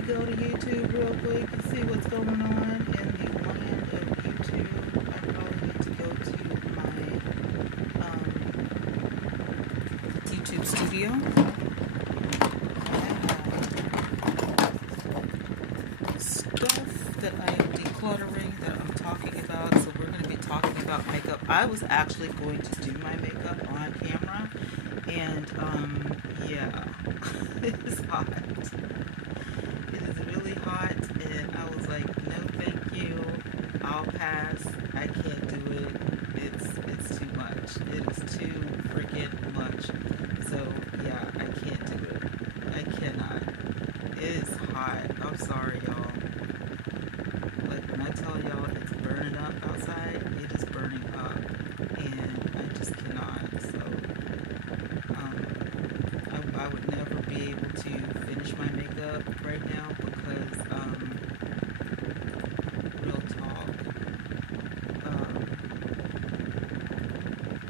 go to YouTube real quick and see what's going on in the land of YouTube, I probably need to go to my YouTube studio. Stuff that I am decluttering that I'm talking about. So we're going to be talking about makeup. I was actually going to do my makeup on camera, and yeah, it is hot. It is really hot, and I was like, no, thank you. I'll pass. I can't do it. It's too much. It is too freaking much. So yeah, I can't do it. I cannot. It is hot. I'm sorry, y'all. Like when I tell y'all it's burning up outside, it is burning up, and I just cannot. So I would never be able to finish my makeup right now because real talk.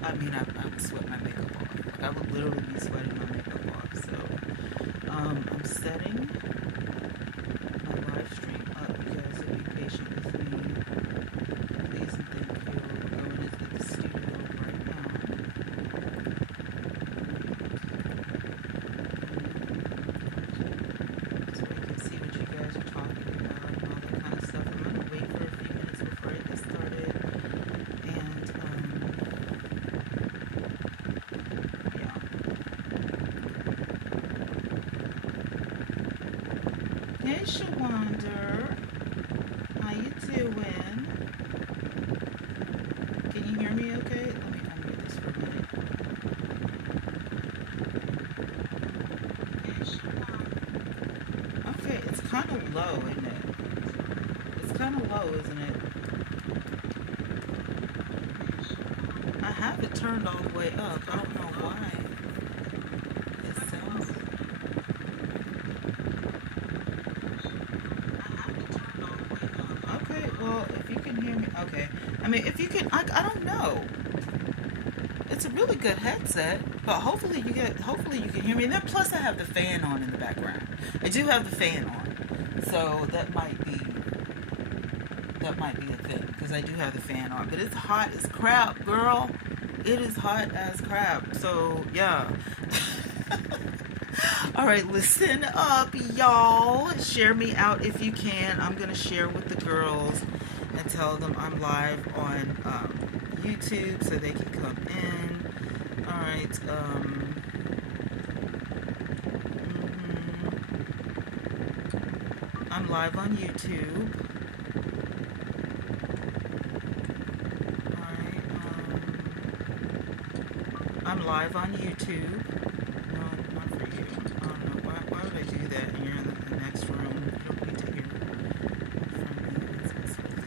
I mean, I would sweat my makeup off. Like, I would literally be sweating my makeup off. So I'm setting my live stream up because if you're patient with me, please and thank you. We're going into the studio right now. So we can see what you guys are talking about and all that kind of stuff. I'm going to wait for a few minutes before I get started. And, yeah. Hey, Shawanda. How you doing? Can you hear me okay? Let me unmute this for a minute. Okay, it's kind of low, isn't it? It's kind of low, isn't it? I have it turned all the way up. I don't know why. It sounds... Okay, well, if you can hear me... Okay. I mean, if you can... I don't know. It's a really good headset, but hopefully you can hear me. And then plus I have the fan on in the background. I do have the fan on. So that might be a thing, because I do have the fan on. But it's hot as crap, girl. It is hot as crap. So, yeah. All right, listen up, y'all. Share me out if you can. I'm going to share with the girls and tell them I'm live on YouTube so they can come in. All right. I'm live on YouTube. All right. I'm live on YouTube. No, not for you. I don't know. Why would I do that? And you're in the next room. You don't need to hear from me.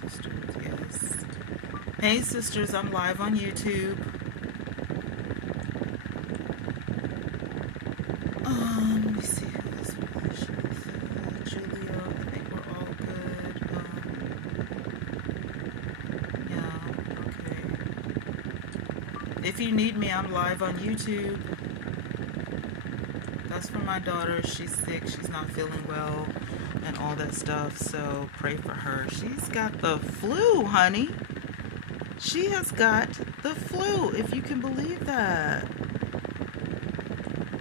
Sisters, yes. Hey, sisters. I'm live on YouTube. Let me see who this was. Julia. I think we're all good. Yeah. Okay. If you need me, I'm live on YouTube. That's for my daughter. She's sick. She's not feeling well and all that stuff. So pray for her. She's got the flu, honey. She has got the flu, if you can believe that.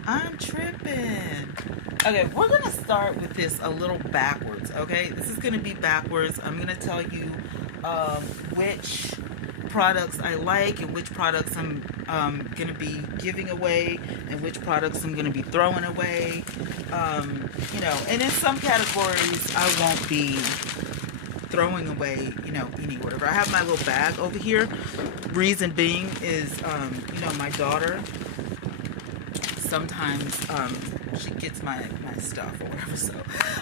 I'm tripping. Okay, we're going to start with this a little backwards, okay? This is going to be backwards. I'm going to tell you which products I like and which products I'm going to be giving away and which products I'm going to be throwing away. You know, and in some categories, I won't be throwing away, you know, any whatever. I have my little bag over here. Reason being is, you know, my daughter, sometimes she gets my stuff or whatever. So,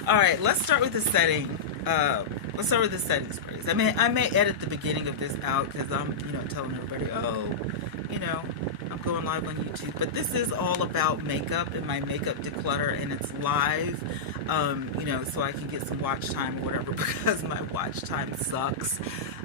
all right, let's start with the setting. Let's start with the settings sprays. I may edit the beginning of this out because I'm, you know, telling everybody, oh, you know, I'm going live on YouTube, but this is all about makeup and my makeup declutter, and it's live, you know, so I can get some watch time or whatever, because my watch time sucks,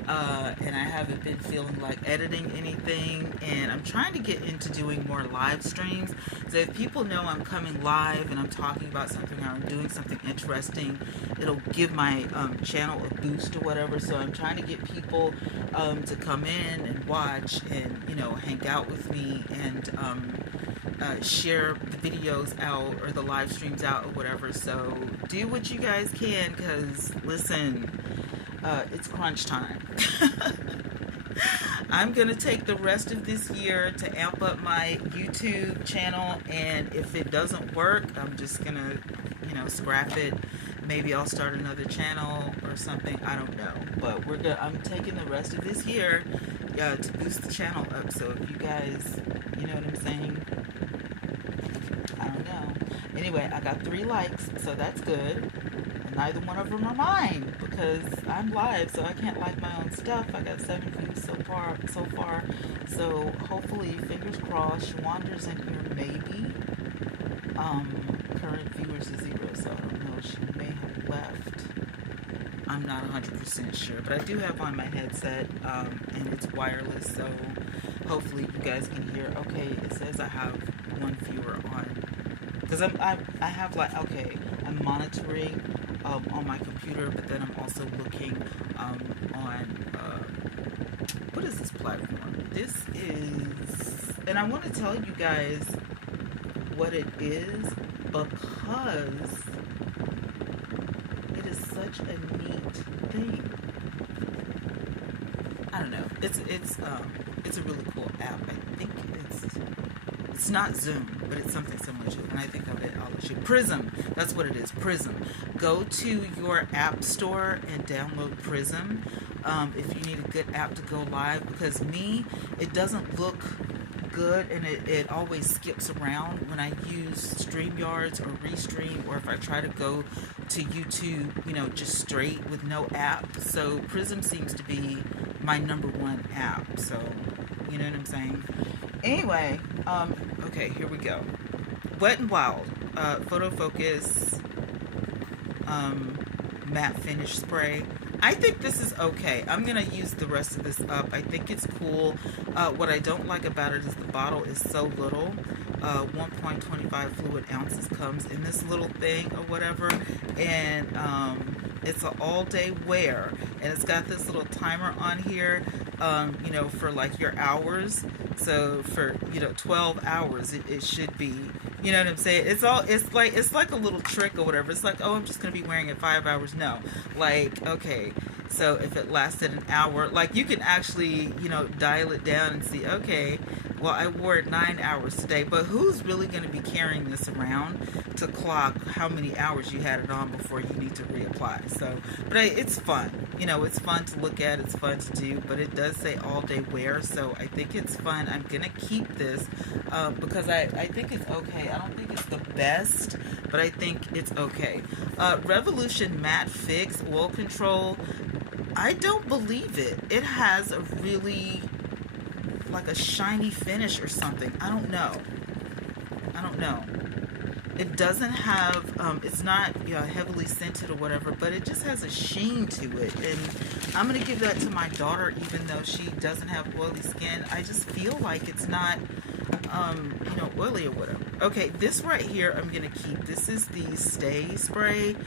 and I haven't been feeling like editing anything, and I'm trying to get into doing more live streams. So if people know I'm coming live and I'm talking about something or I'm doing something interesting, it'll give my channel a boost or whatever. So I'm trying to get people to come in and watch and, you know, hang out with me and share the videos out or the live streams out or whatever. So do what you guys can, because listen, it's crunch time. I'm going to take the rest of this year to amp up my YouTube channel, and if it doesn't work, I'm just going to, you know, scrap it. Maybe I'll start another channel or something. I don't know. But I'm taking the rest of this year to boost the channel up. So if you guys, you know what I'm saying? I don't know. Anyway, I got 3 likes, so that's good. Neither one of them are mine, because I'm live, so I can't like my own stuff. I got 7 views so far. So hopefully, fingers crossed, Shawanda's in here maybe. Current viewers is 0, so I don't know. She may have left. I'm not 100% sure, but I do have on my headset, and it's wireless, so hopefully you guys can hear. Okay, it says I have 1 viewer on, because I have like, okay, I'm monitoring on my computer, but then I'm also looking on what is this platform? This is, and I want to tell you guys what it is, because it is such a neat thing. I don't know. It's a really cool app. I think it's not Zoom, but it's something similar to it. And I think I'll let you. Prism. That's what it is. Prism. Go to your app store and download Prism if you need a good app to go live. Because it doesn't look good, and it always skips around when I use StreamYards or Restream, or if I try to go to YouTube, you know, just straight with no app. So Prism seems to be my #1 app. So, you know what I'm saying? Anyway, okay, here we go. Wet n Wild Photo Focus Matte Finish Spray. I think this is okay. I'm going to use the rest of this up. I think it's cool. What I don't like about it is the bottle is so little. 1.25 fluid ounces comes in this little thing or whatever. And it's an all-day wear. And it's got this little timer on here, you know, for like your hours. So for, you know, 12 hours, it should be, you know what I'm saying? It's like a little trick or whatever. It's like, oh, I'm just going to be wearing it 5 hours. No, like, okay, so if it lasted an hour, like you can actually, you know, dial it down and see, okay, well, I wore it 9 hours today, but who's really going to be carrying this around to clock how many hours you had it on before you need to reapply? So, but it's fun. You know, it's fun to look at, it's fun to do, but it does say all day wear, so I think it's fun. I'm going to keep this because I think it's okay. I don't think it's the best, but I think it's okay. Revolution Matte Fix Oil Control. I don't believe it. It has a really, like a shiny finish or something. I don't know. It doesn't have, it's not, you know, heavily scented or whatever, but it just has a sheen to it. And I'm going to give that to my daughter, even though she doesn't have oily skin. I just feel like it's not, you know, oily or whatever. Okay, this right here I'm going to keep. This is the Stay Spray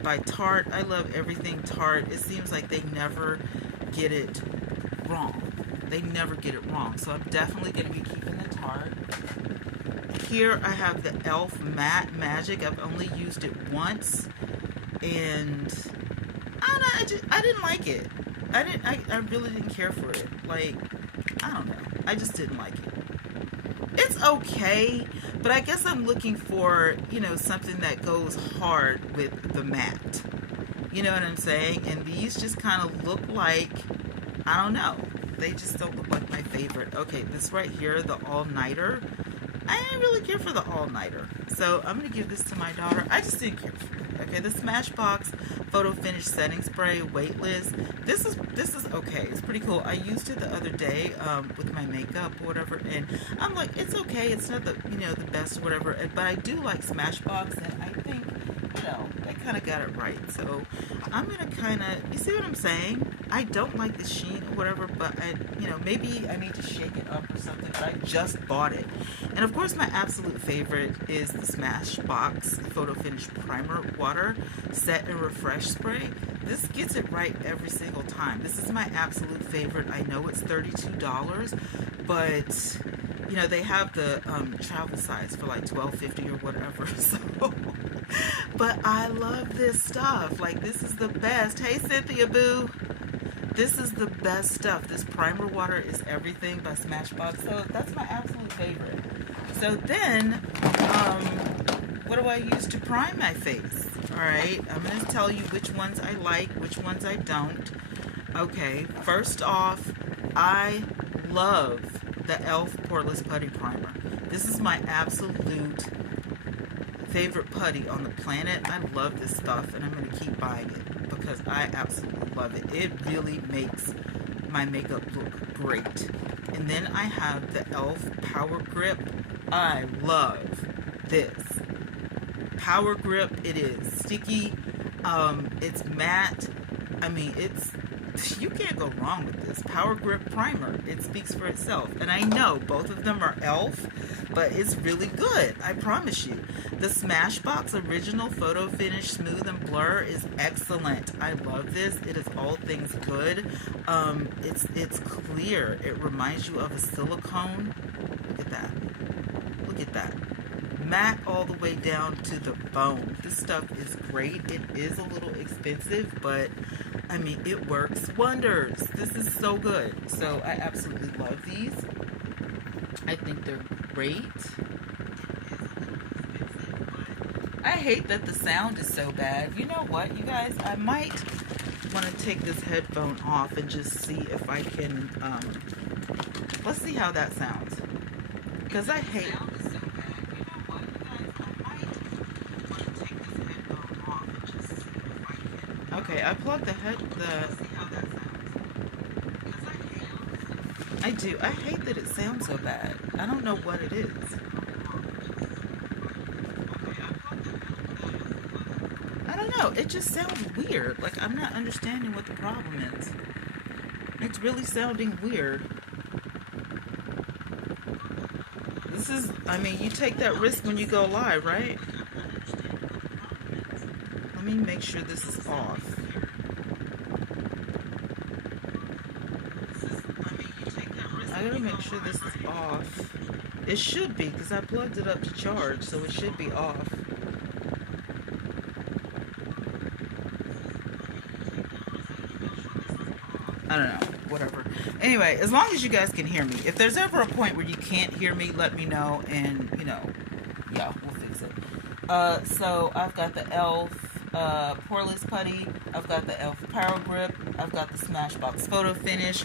by Tarte. I love everything Tarte. It seems like they never get it wrong. They never get it wrong. So I'm definitely going to be keeping the Tarte. Here I have the e.l.f. Matte Magic. I've only used it once, and I didn't like it. I really didn't care for it. Like, I don't know. I just didn't like it. It's okay, but I guess I'm looking for, you know, something that goes hard with the matte. You know what I'm saying? And these just kind of look like, I don't know. They just don't look like my favorite. Okay, this right here, the All Nighter. I didn't really care for the all-nighter. So I'm going to give this to my daughter. I just didn't care for it. Okay, the Smashbox Photo Finish Setting Spray Weightless. This is okay. It's pretty cool. I used it the other day with my makeup or whatever, and I'm like, it's okay. It's not the the best or whatever, but I do like Smashbox, and I think they kind of got it right. So I'm gonna kind of, you see what I'm saying? I don't like the sheen or whatever, but maybe I need to shake it up or something. But I just bought it, and of course my absolute favorite is the Smashbox Photo Finish Primer Water Set and Refresh Spray. This gets it right every single time. This is my absolute favorite. I know it's $32, but they have the travel size for like $12.50 or whatever. So, but I love this stuff. Like, this is the best. Hey, Cynthia Boo. This is the best stuff. This primer water is everything by Smashbox. So that's my absolute favorite. So then, what do I use to prime my face? All right, I'm going to tell you which ones I like, which ones I don't. Okay, first off, I love the e.l.f. Poreless Putty Primer. This is my absolute favorite putty on the planet. I love this stuff, and I'm going to keep buying it because I absolutely love it. It really makes my makeup look great. And then I have the e.l.f. Power Grip. I love this. Power Grip, it is sticky, it's matte. I mean, you can't go wrong with this. Power Grip Primer, it speaks for itself. And I know both of them are e.l.f., but it's really good, I promise you. The Smashbox Original Photo Finish Smooth and Blur is excellent. I love this. It is all things good. It's clear. It reminds you of a silicone. Look at that. Look at that. Matte all the way down to the bone. This stuff is great. It is a little expensive, but I mean, it works wonders. This is so good. So I absolutely love these. I think they're great. I hate that the sound is so bad. You know what, you guys? I might want to take this headphone off and just see if I can, let's see how that sounds. Because I hate... Okay, I plugged I do. I hate that it sounds so bad. I don't know what it is. I don't know. It just sounds weird. Like, I'm not understanding what the problem is. It's really sounding weird. This is, I mean, you take that risk when you go live, right? Let me make sure this is off. I gotta make sure this is off. It should be, because I plugged it up to charge, so it should be off. I don't know, whatever. Anyway, as long as you guys can hear me. If there's ever a point where you can't hear me, let me know, and, yeah, we'll fix it. So I've got the e.l.f. Poreless Putty. I've got the e.l.f. Power Grip. I've got the Smashbox Photo Finish.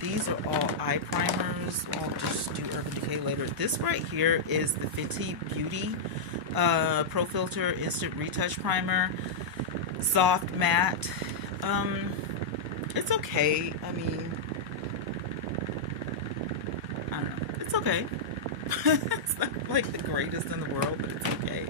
These are all eye primers. I'll just do Urban Decay later. This right here is the Fenty Beauty Pro Filter Instant Retouch Primer. Soft matte. It's okay. I mean, I don't know. It's okay. It's not like the greatest in the world, but it's okay.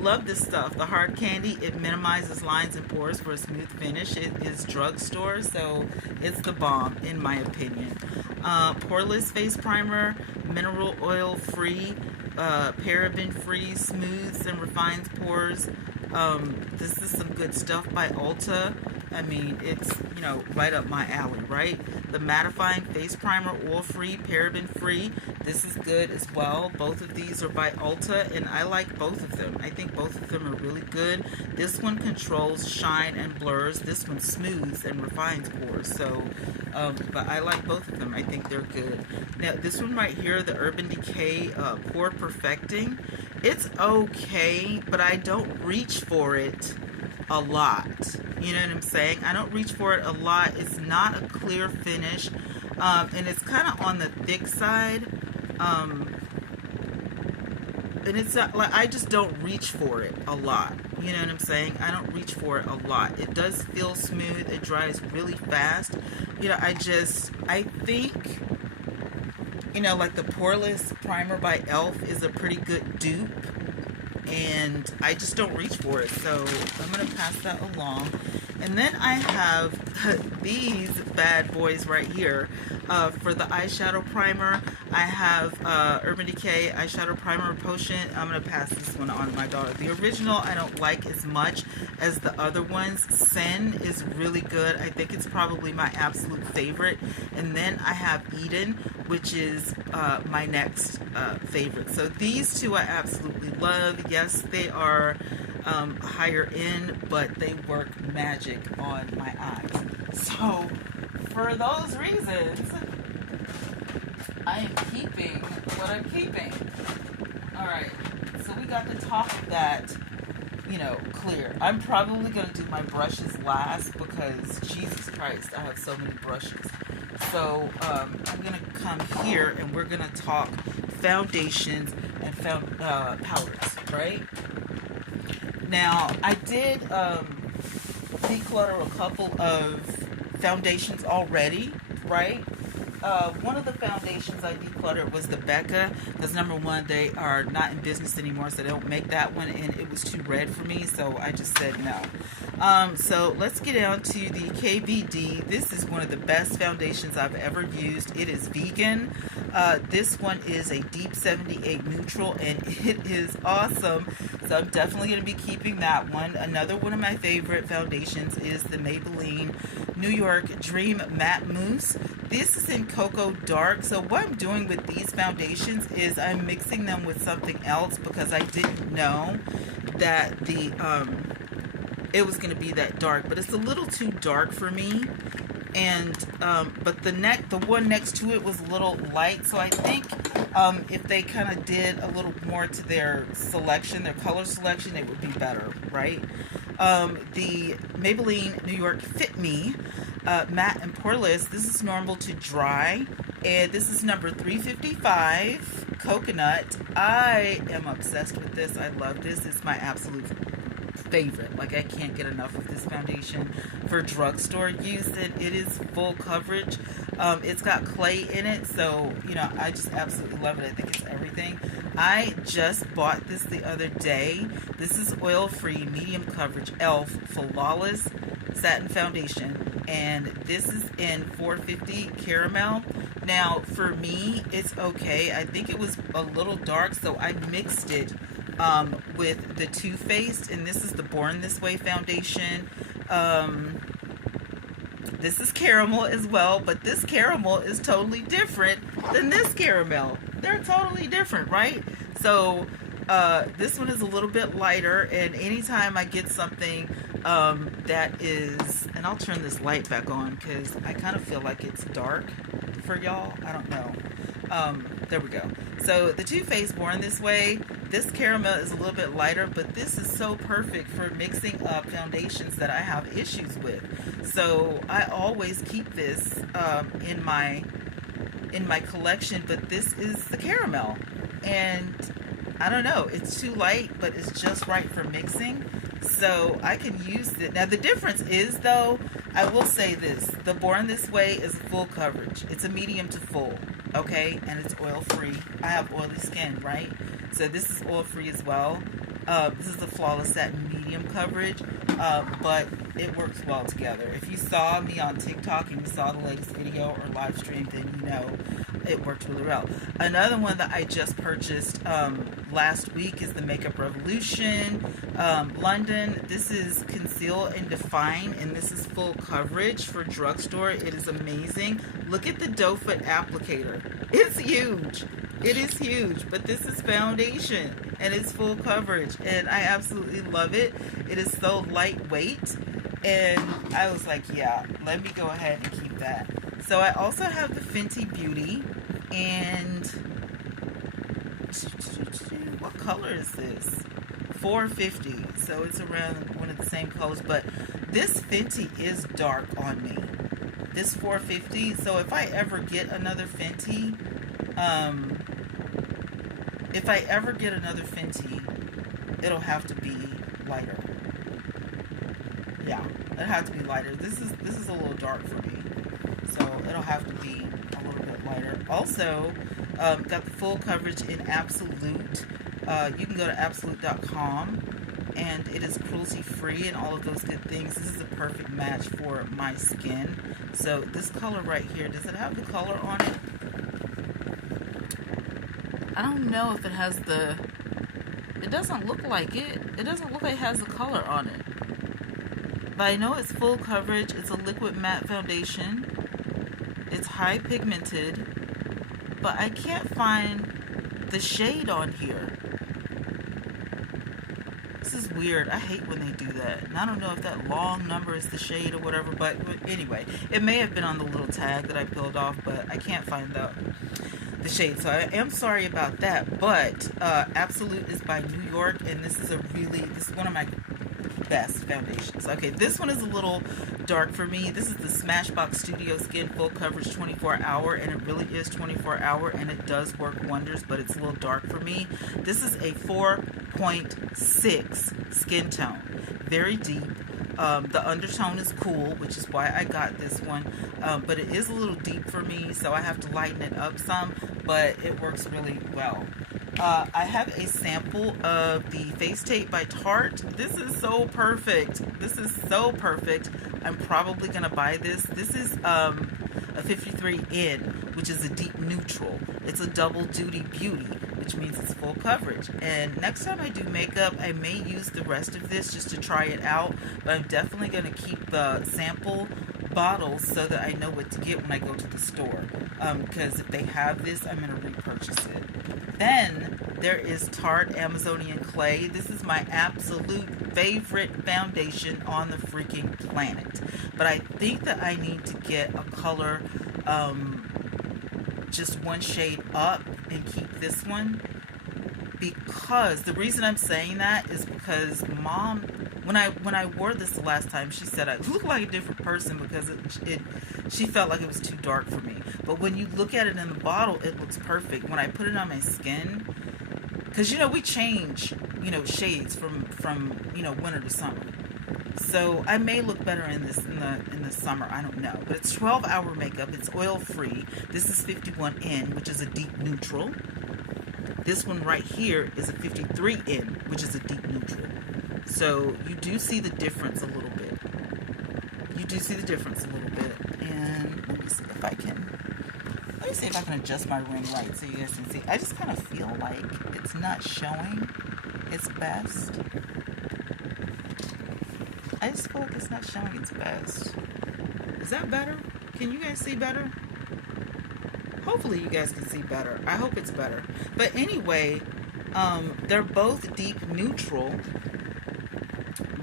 Love this stuff. The Hard Candy, it minimizes lines and pores for a smooth finish. It is drugstore, so it's the bomb, in my opinion. Poreless Face Primer, mineral oil free, paraben free, smooths and refines pores. This is some good stuff by Ulta. I mean, it's, right up my alley, right? The Mattifying Face Primer, oil-free, paraben-free. This is good as well. Both of these are by Ulta, and I like both of them. I think both of them are really good. This one controls shine and blurs. This one smooths and refines pores. So, but I like both of them. I think they're good. Now, this one right here, the Urban Decay Pore Perfecting. It's okay, but I don't reach for it a lot. You know what I'm saying? I don't reach for it a lot. It's not a clear finish, and it's kind of on the thick side. and it's not, like, I just don't reach for it a lot. You know what I'm saying? I don't reach for it a lot. It does feel smooth. It dries really fast. You know, I think, you know, like the Poreless Primer by e.l.f. is a pretty good dupe, and I just don't reach for it, so I'm going to pass that along. And then I have these bad boys right here. For the eyeshadow primer, I have Urban Decay eyeshadow primer potion. I'm going to pass this one on to my daughter. The original I don't like as much as the other ones. Sen is really good. I think it's probably my absolute favorite. And then I have Eden, which is my next favorite. So these two I absolutely love. Yes, they are higher end, but they work magic on my eyes. So for those reasons, I am keeping what I'm keeping. Alright, so we got the top of that, you know, clear. I'm probably going to do my brushes last because, Jesus Christ, I have so many brushes. So I'm going to come here and we're going to talk foundations and powders, right? Now, I did declutter a couple of foundations already, right? One of the foundations I decluttered was the Becca, because number one, they are not in business anymore, so they don't make that one, and it was too red for me, so I just said no. So let's get down to the KVD. This is one of the best foundations I've ever used. It is vegan. This one is a deep 78 neutral, and it is awesome. So I'm definitely going to be keeping that one. Another one of my favorite foundations is the Maybelline New York Dream Matte Mousse. This is in Cocoa Dark. So what I'm doing with these foundations is I'm mixing them with something else because I didn't know that the it was going to be that dark, but it's a little too dark for me. And but the one next to it was a little light, so I think if they kind of did a little more to their selection, their color selection, it would be better, right? The Maybelline New York Fit Me Matte and Poreless, this is normal to dry, and this is number 355, Coconut. I am obsessed with this. I love this. It's my absolute favorite. Like, I can't get enough of this foundation for drugstore use, and it is full coverage. It's got clay in it, so, you know, I just absolutely love it. I think it's everything. I just bought this the other day. This is oil-free, medium coverage e.l.f. Flawless Satin Foundation, and this is in 450 caramel. Now, for me, it's okay. I think it was a little dark, so I mixed it with the Too Faced, and this is the Born This Way foundation. This is caramel as well, but this caramel is totally different than this caramel. They're totally different, right? So this one is a little bit lighter, and anytime I get something that is, and I'll turn this light back on because I kind of feel like it's dark for y'all. I don't know. There we go. So the Too Faced Born This Way, this caramel is a little bit lighter, but this is so perfect for mixing up foundations that I have issues with. So I always keep this in my collection, but this is the caramel, and I don't know, it's too light, but it's just right for mixing, so I can use it. Now the difference is, though, I will say this, the Born This Way is full coverage. It's a medium to full, okay, and it's oil free. I have oily skin, right? So this is oil free as well. This is the Flawless Satin medium coverage, but it works well together. If you saw me on TikTok and you saw the latest video or live stream, then you know it worked really well. Another one that I just purchased last week is the Makeup Revolution London. This is Conceal and Define, and this is full coverage for drugstore. It is amazing. Look at the doe foot applicator. It's huge. It is huge, but this is foundation, and it's full coverage, and I absolutely love it. It is so lightweight, and I was like, yeah, let me go ahead and keep that. So I also have the Fenty Beauty, and what color is this? 450, so it's around one of the same colors, but this Fenty is dark on me. This 450, so if I ever get another Fenty, if I ever get another Fenty, it'll have to be lighter. Yeah, it'll have to be lighter. This is a little dark for me, so it'll have to be a little bit lighter. Also, got the full coverage in Absolute. You can go to absolute.com, and it is cruelty free and all of those good things. This is a perfect match for my skin. So this color right here, does it have the color on it? I don't know if it has the, it doesn't look like it. It doesn't look like it has the color on it. But I know it's full coverage. It's a liquid matte foundation. It's high pigmented. But I can't find the shade on here. This is weird. I hate when they do that. And I don't know if that long number is the shade or whatever. But anyway, it may have been on the little tag that I peeled off. But I can't find the shade, so I am sorry about that. But Absolute is by New York, and this is one of my best foundations. Okay, this one is a little dark for me. This is the Smashbox Studio Skin Full Coverage 24 Hour, and it really is 24 hour, and it does work wonders, but it's a little dark for me. This is a 4.6 skin tone, very deep. The undertone is cool, which is why I got this one, but it is a little deep for me, so I have to lighten it up some, but it works really well. I have a sample of the Face Tape by Tarte. This is so perfect. This is so perfect. I'm probably going to buy this. This is a 53N, which is a deep neutral. It's a double duty beauty, which means it's full coverage. And next time I do makeup, I may use the rest of this just to try it out, but I'm definitely going to keep the sample bottles so that I know what to get when I go to the store, because if they have this, I'm going to repurchase it. Then there is Tarte Amazonian Clay. This is my absolute favorite foundation on the freaking planet, but I think that I need to get a color just one shade up and keep this one, because the reason I'm saying that is because Mom, when I wore this the last time, she said I look like a different person because she felt like it was too dark for me. But when you look at it in the bottle, it looks perfect. When I put it on my skin, because we change shades from winter to summer. So I may look better in the summer, I don't know. But it's 12-hour makeup. It's oil free. This is 51N, which is a deep neutral. This one right here is a 53N, which is a deep neutral. So you do see the difference a little bit. And let me see if I can adjust my ring right so you guys can see. I just kind of feel like it's not showing its best. I just feel like it's not showing its best. Is that better? Can you guys see better? Hopefully you guys can see better. I hope it's better. But anyway, they're both deep neutral,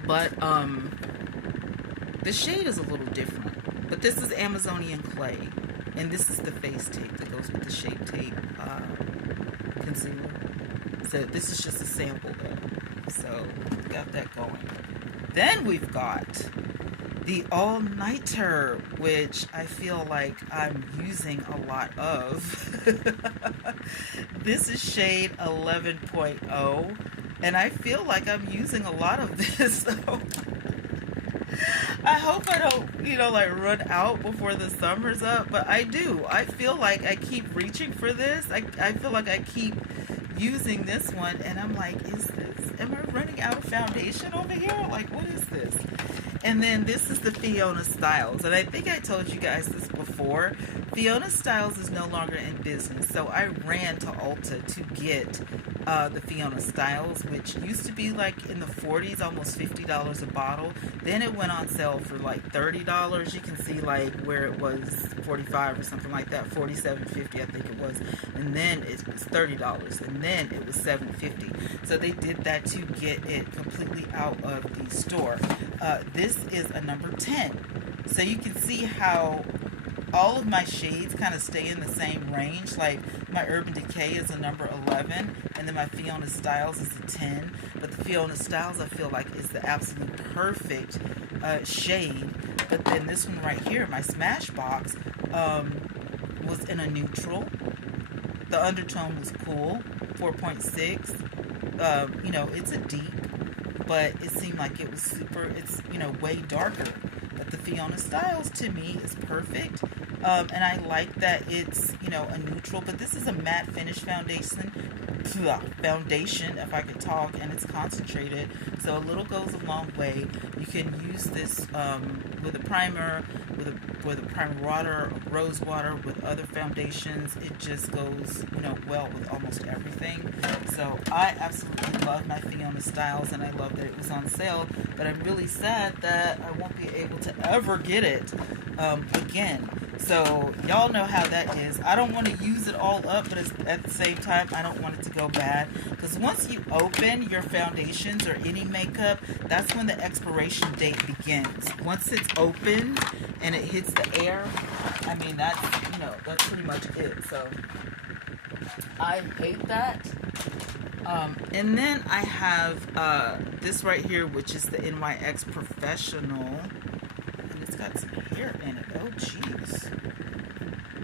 but the shade is a little different. But this is Amazonian Clay, and this is the face tape that goes with the Shape Tape concealer. So this is just a sample though. So got that going. Then we've got the all-nighter, which I feel like I'm using a lot of. This is shade 11.0, and I feel like I'm using a lot of this. So I hope I don't, run out before the summer's up, but I do. I feel like I keep reaching for this. I feel like I keep using this one, and I'm like, am I running out of foundation over here? Like, what is this? And then this is the Fiona Styles, and I think I told you guys this before. Fiona Styles is no longer in business, so I ran to Ulta to get the Fiona Styles, which used to be like in the 40s, almost $50 a bottle. Then it went on sale for like $30. You can see like where it was $45 or something like that, $47.50 I think it was, and then it was $30, and then it was $7.50. So they did that to get it completely out of the store. This is a number 10, so you can see how all of my shades kind of stay in the same range. Like my Urban Decay is a number 11, and then my Fiona Styles is a 10. But the Fiona Styles I feel like is the absolute perfect shade. But then this one right here, my Smashbox, was in a neutral. the undertone was cool. 4.6. You know, it's a deep, but it seemed like it was super, it's, you know, way darker. But the Fiona Styles, to me, is perfect. And I like that it's, you know, a neutral, but this is a matte finish foundation, if I could talk, and it's concentrated, so a little goes a long way. You can use this with a primer, with a primer water, or rose water, with other foundations. It just goes, you know, well with almost everything. So I absolutely love my Fiona Styles, and I love that it was on sale, but I'm really sad that I won't be able to ever get it again. So y'all know how that is. I don't want to use it all up, but at the same time, I don't want it to go bad. Because once you open your foundations or any makeup, that's when the expiration date begins. Once it's open and it hits the air, I mean, that's, you know, that's pretty much it. So I hate that. And then I have this right here, which is the NYX Professional. It's got some hair in it. Oh, jeez.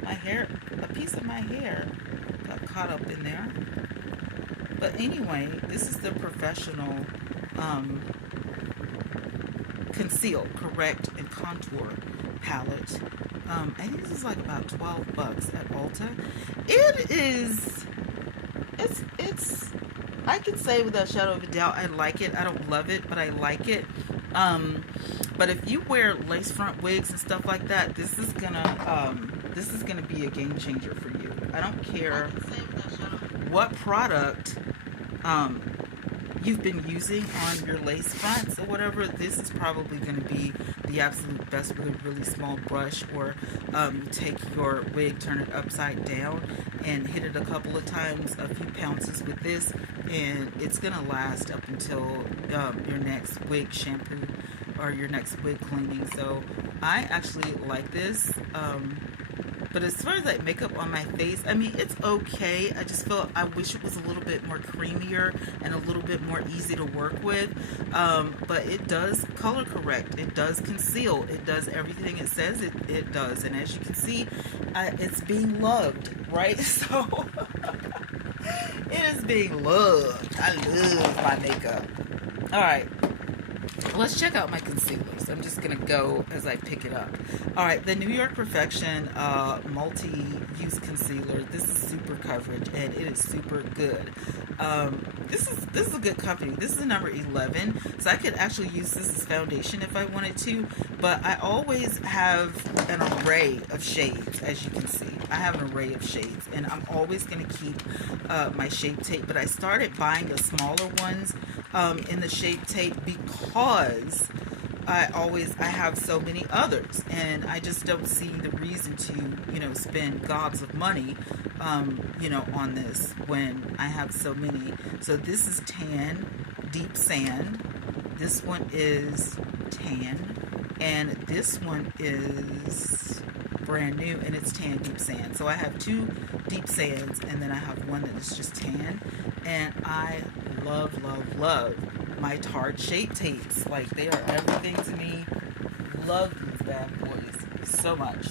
My hair, a piece of my hair got caught up in there. But anyway, this is the Professional Conceal, Correct, and Contour palette. I think this is like about $12 at Ulta. It is, it's, I can say without a shadow of a doubt, I like it. I don't love it, but I like it. But if you wear lace front wigs and stuff like that, this is gonna be a game changer for you. I don't care what product you've been using on your lace fronts or whatever. This is probably going to be the absolute best with a really small brush, or you take your wig, turn it upside down, and hit it a couple of times, a few pounces with this, and it's going to last up until your next wig shampoo or your next wig cleaning. So I actually like this. But as far as like makeup on my face, I mean, it's okay. I just feel, I wish it was a little bit more creamier and a little bit more easy to work with. But it does color correct. It does conceal. It does everything it says it does. And as you can see, it's being loved, right? So it is being loved. I love my makeup. All right. Let's check out my concealers. I'm just going to go as I pick it up. All right, the New York Perfection multi-use concealer. This is super coverage, and it is super good. This is a good company. This is a number 11, so I could actually use this as foundation if I wanted to, but I always have an array of shades, as you can see. I have an array of shades, and I'm always going to keep my Shape Tape, but I started buying the smaller ones in the Shape Tape because I have so many others, and I just don't see the reason to, you know, spend gobs of money, you know, on this when I have so many. So this is Tan Deep Sand. This one is Tan, and this one is brand new, and it's Tan Deep Sand. So I have two Deep Sands, and then I have one that is just tan, and I love, love, love my Tarte Shape Tapes. Like, they are everything to me. Love these bad boys so much.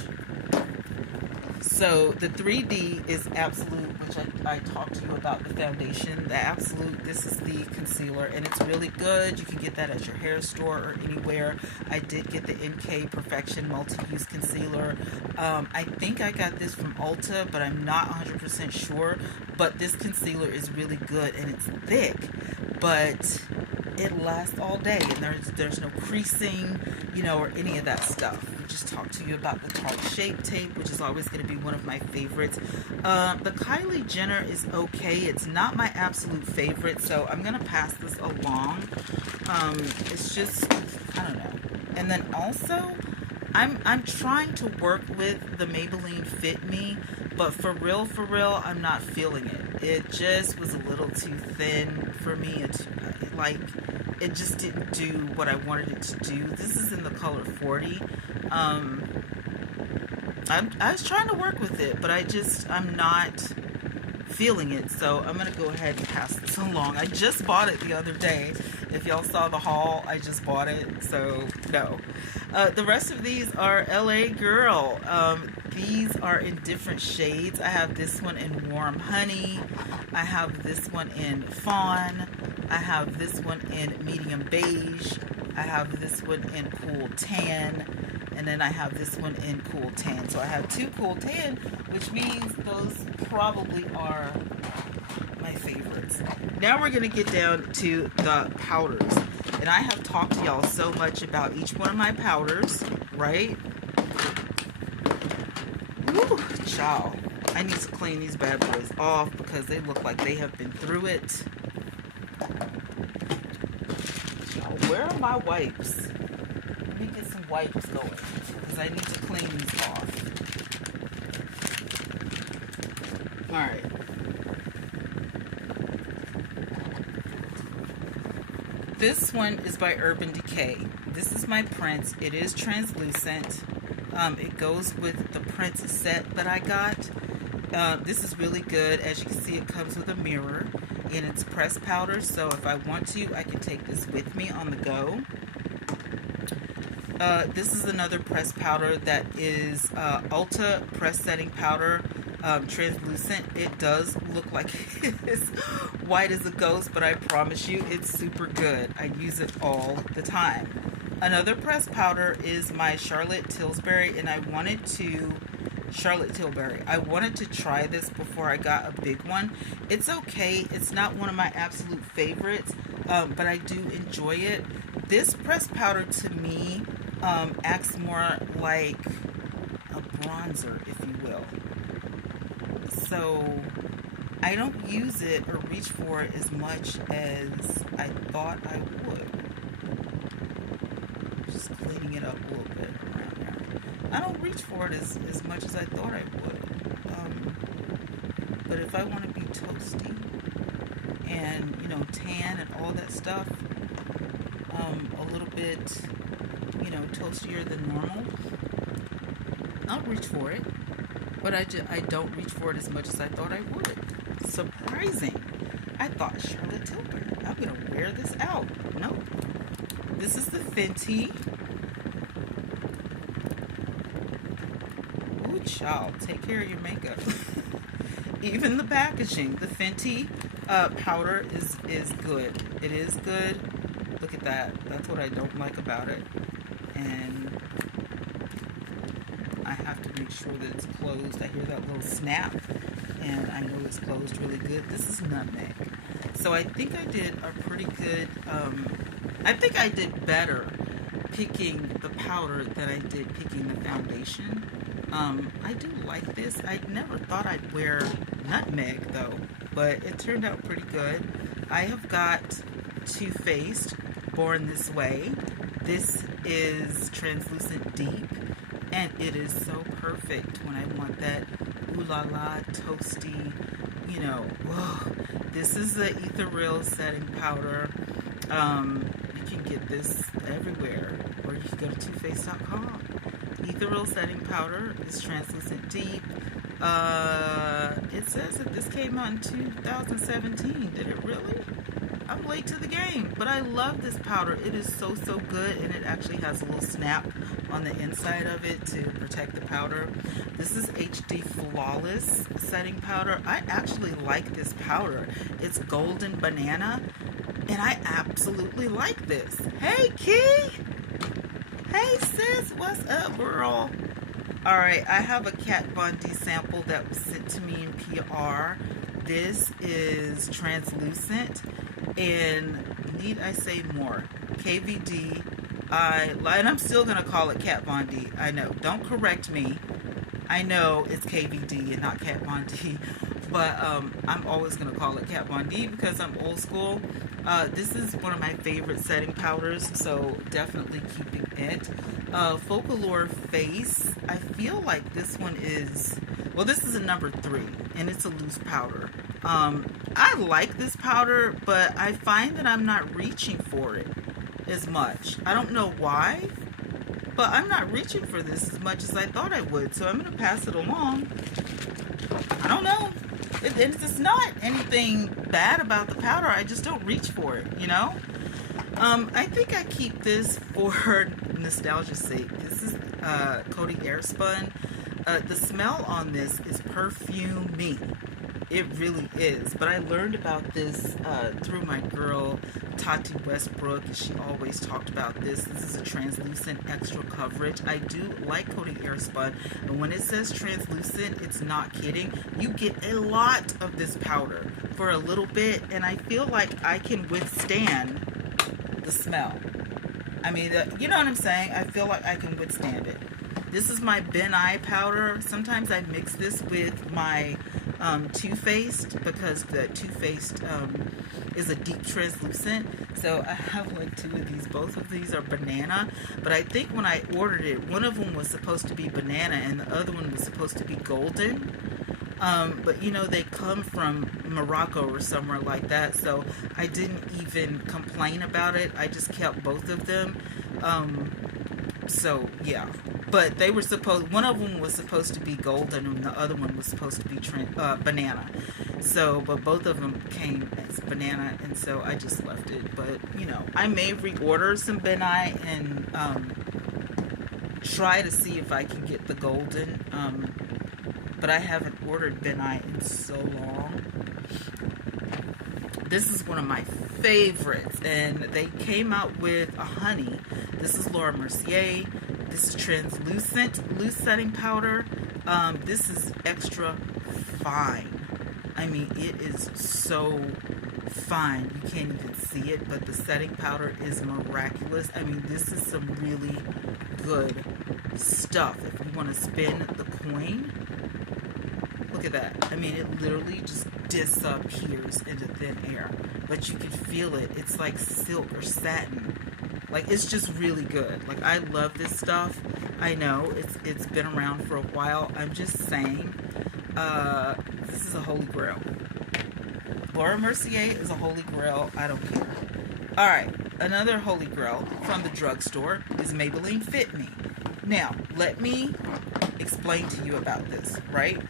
So the 3D is Absolute, which I talked to you about the foundation. The Absolute, this is the concealer, and it's really good. You can get that at your hair store or anywhere. I did get the NK Perfection Multi-Use Concealer. I think I got this from Ulta, but I'm not 100% sure. But this concealer is really good, and it's thick, but it lasts all day, and there's no creasing, you know, or any of that stuff. Just talk to you about the Tarte Shape Tape, which is always going to be one of my favorites. The Kylie Jenner is okay. It's not my absolute favorite, so I'm going to pass this along. It's just, I don't know. And then also, I'm trying to work with the Maybelline Fit Me, but for real, I'm not feeling it. It just was a little too thin for me. It just didn't do what I wanted it to do. This is in the color 40. I was trying to work with it, but I'm not feeling it. So I'm going to go ahead and pass this along. I just bought it the other day, If y'all saw the haul, I just bought it, so no. The rest of these are LA Girl. These are in different shades. I have this one in Warm Honey. I have this one in Fawn. I have this one in Medium Beige. I have this one in Cool Tan. And then I have this one in Cool Tan. So I have 2 Cool Tan, which means those probably are my favorites. Now we're going to get down to the powders. And I have talked to y'all so much about each one of my powders, right? Woo, child. I need to clean these bad boys off because they look like they have been through it. Child, where are my wipes? Let me get some wipes going because I need to clean these off. Alright. This one is by Urban Decay. This is my prints. It is translucent. It goes with the prints set that I got. This is really good. As you can see, it comes with a mirror and it's pressed powder. So if I want to, I can take this with me on the go. This is another pressed powder that is Ulta Press Setting Powder. Translucent. It does look like it's white as a ghost, but I promise you it's super good. I use it all the time. Another pressed powder is my Charlotte Tilbury, and I wanted to try this before I got a big one. It's okay. It's not one of my absolute favorites, but I do enjoy it. This pressed powder to me acts more like a bronzer, if you will. So I don't use it or reach for it as much as I thought I would. Just cleaning it up a little bit around there. I don't reach for it as much as I thought I would. But if I want to be toasty and, you know, tan and all that stuff, a little bit, you know, toastier than normal, I'll reach for it. But I don't reach for it as much as I thought I would. Surprising. I thought, Charlotte Tilbury, I'm going to wear this out. Nope. This is the Fenty. Ooh, child. Take care of your makeup. Even the packaging. The Fenty powder is good. It is good. Look at that. That's what I don't like about it. And I have to make sure that it's closed. I hear that little snap, and I know it's closed really good. This is Nutmeg. So I think I did a pretty good, I think I did better picking the powder than I did picking the foundation. I do like this. I never thought I'd wear Nutmeg, though, but it turned out pretty good. I have got Too Faced Born This Way. This is Translucent Deep. And it is so perfect when I want that ooh la la toasty, you know, whoa. This is the Ethereal Setting Powder. You can get this everywhere, or you can go to TooFaced.com. Ethereal Setting Powder is Translucent Deep. It says that this came out in 2017. Did it really? I'm late to the game, but I love this powder. It is so good, and it actually has a little snap on the inside of it to protect the powder. This is HD Flawless Setting Powder. I actually like this powder. It's Golden Banana, and I absolutely like this. Hey, Key! Hey, sis! What's up, girl? Alright, I have a Kat Von D sample that was sent to me in PR. This is translucent, and need I say more? KVD. And I'm still going to call it Kat Von D. I know. Don't correct me. I know it's KVD and not Kat Von D. But I'm always going to call it Kat Von D because I'm old school. This is one of my favorite setting powders, so definitely keeping it. Folklore Face. I feel like this one is... Well, this is a number 3, and it's a loose powder. I like this powder, but I find that I'm not reaching for it as much. I don't know why, but I'm not reaching for this as much as I thought I would, so I'm going to pass it along. I don't know. It's not anything bad about the powder. I just don't reach for it, you know? I think I keep this for nostalgia's sake. This is Coty Airspun. The smell on this is perfumey. It really is. But I learned about this through my girl Tati Westbrook, and she always talked about this. This is a translucent extra coverage. I do like Coty Airspun, and when it says translucent, it's not kidding. You get a lot of this powder for a little bit, and I feel like I can withstand the smell. I mean, you know what I'm saying? I feel like I can withstand it. This is my Ben Eye powder. Sometimes I mix this with my Too Faced, because the Too Faced is a deep translucent. So I have like two of these. Both of these are banana, but I think when I ordered it, one of them was supposed to be banana and the other one was supposed to be golden. But you know, they come from Morocco or somewhere like that, so I didn't even complain about it. I just kept both of them. So yeah, but they were supposed, one of them was supposed to be golden and the other one was supposed to be banana. So, but both of them came as banana, and so I just left it. But you know, I may reorder some Ben Eye and try to see if I can get the golden. But I haven't ordered Ben Eye in so long. This is one of my favorites, and they came out with a honey. This is Laura Mercier. This is translucent loose setting powder. This is extra fine. I mean, it is so fine. You can't even see it, but the setting powder is miraculous. I mean, this is some really good stuff. If you want to spin the coin, look at that. I mean, it literally just disappears into thin air, but you can feel it. It's like silk or satin. Like, it's just really good. Like, I love this stuff. I know it's been around for a while. I'm just saying, this is a holy grail. Laura Mercier is a holy grail. I don't care. All right, another holy grail from the drugstore is Maybelline Fit Me. Now, let me explain to you about this, right?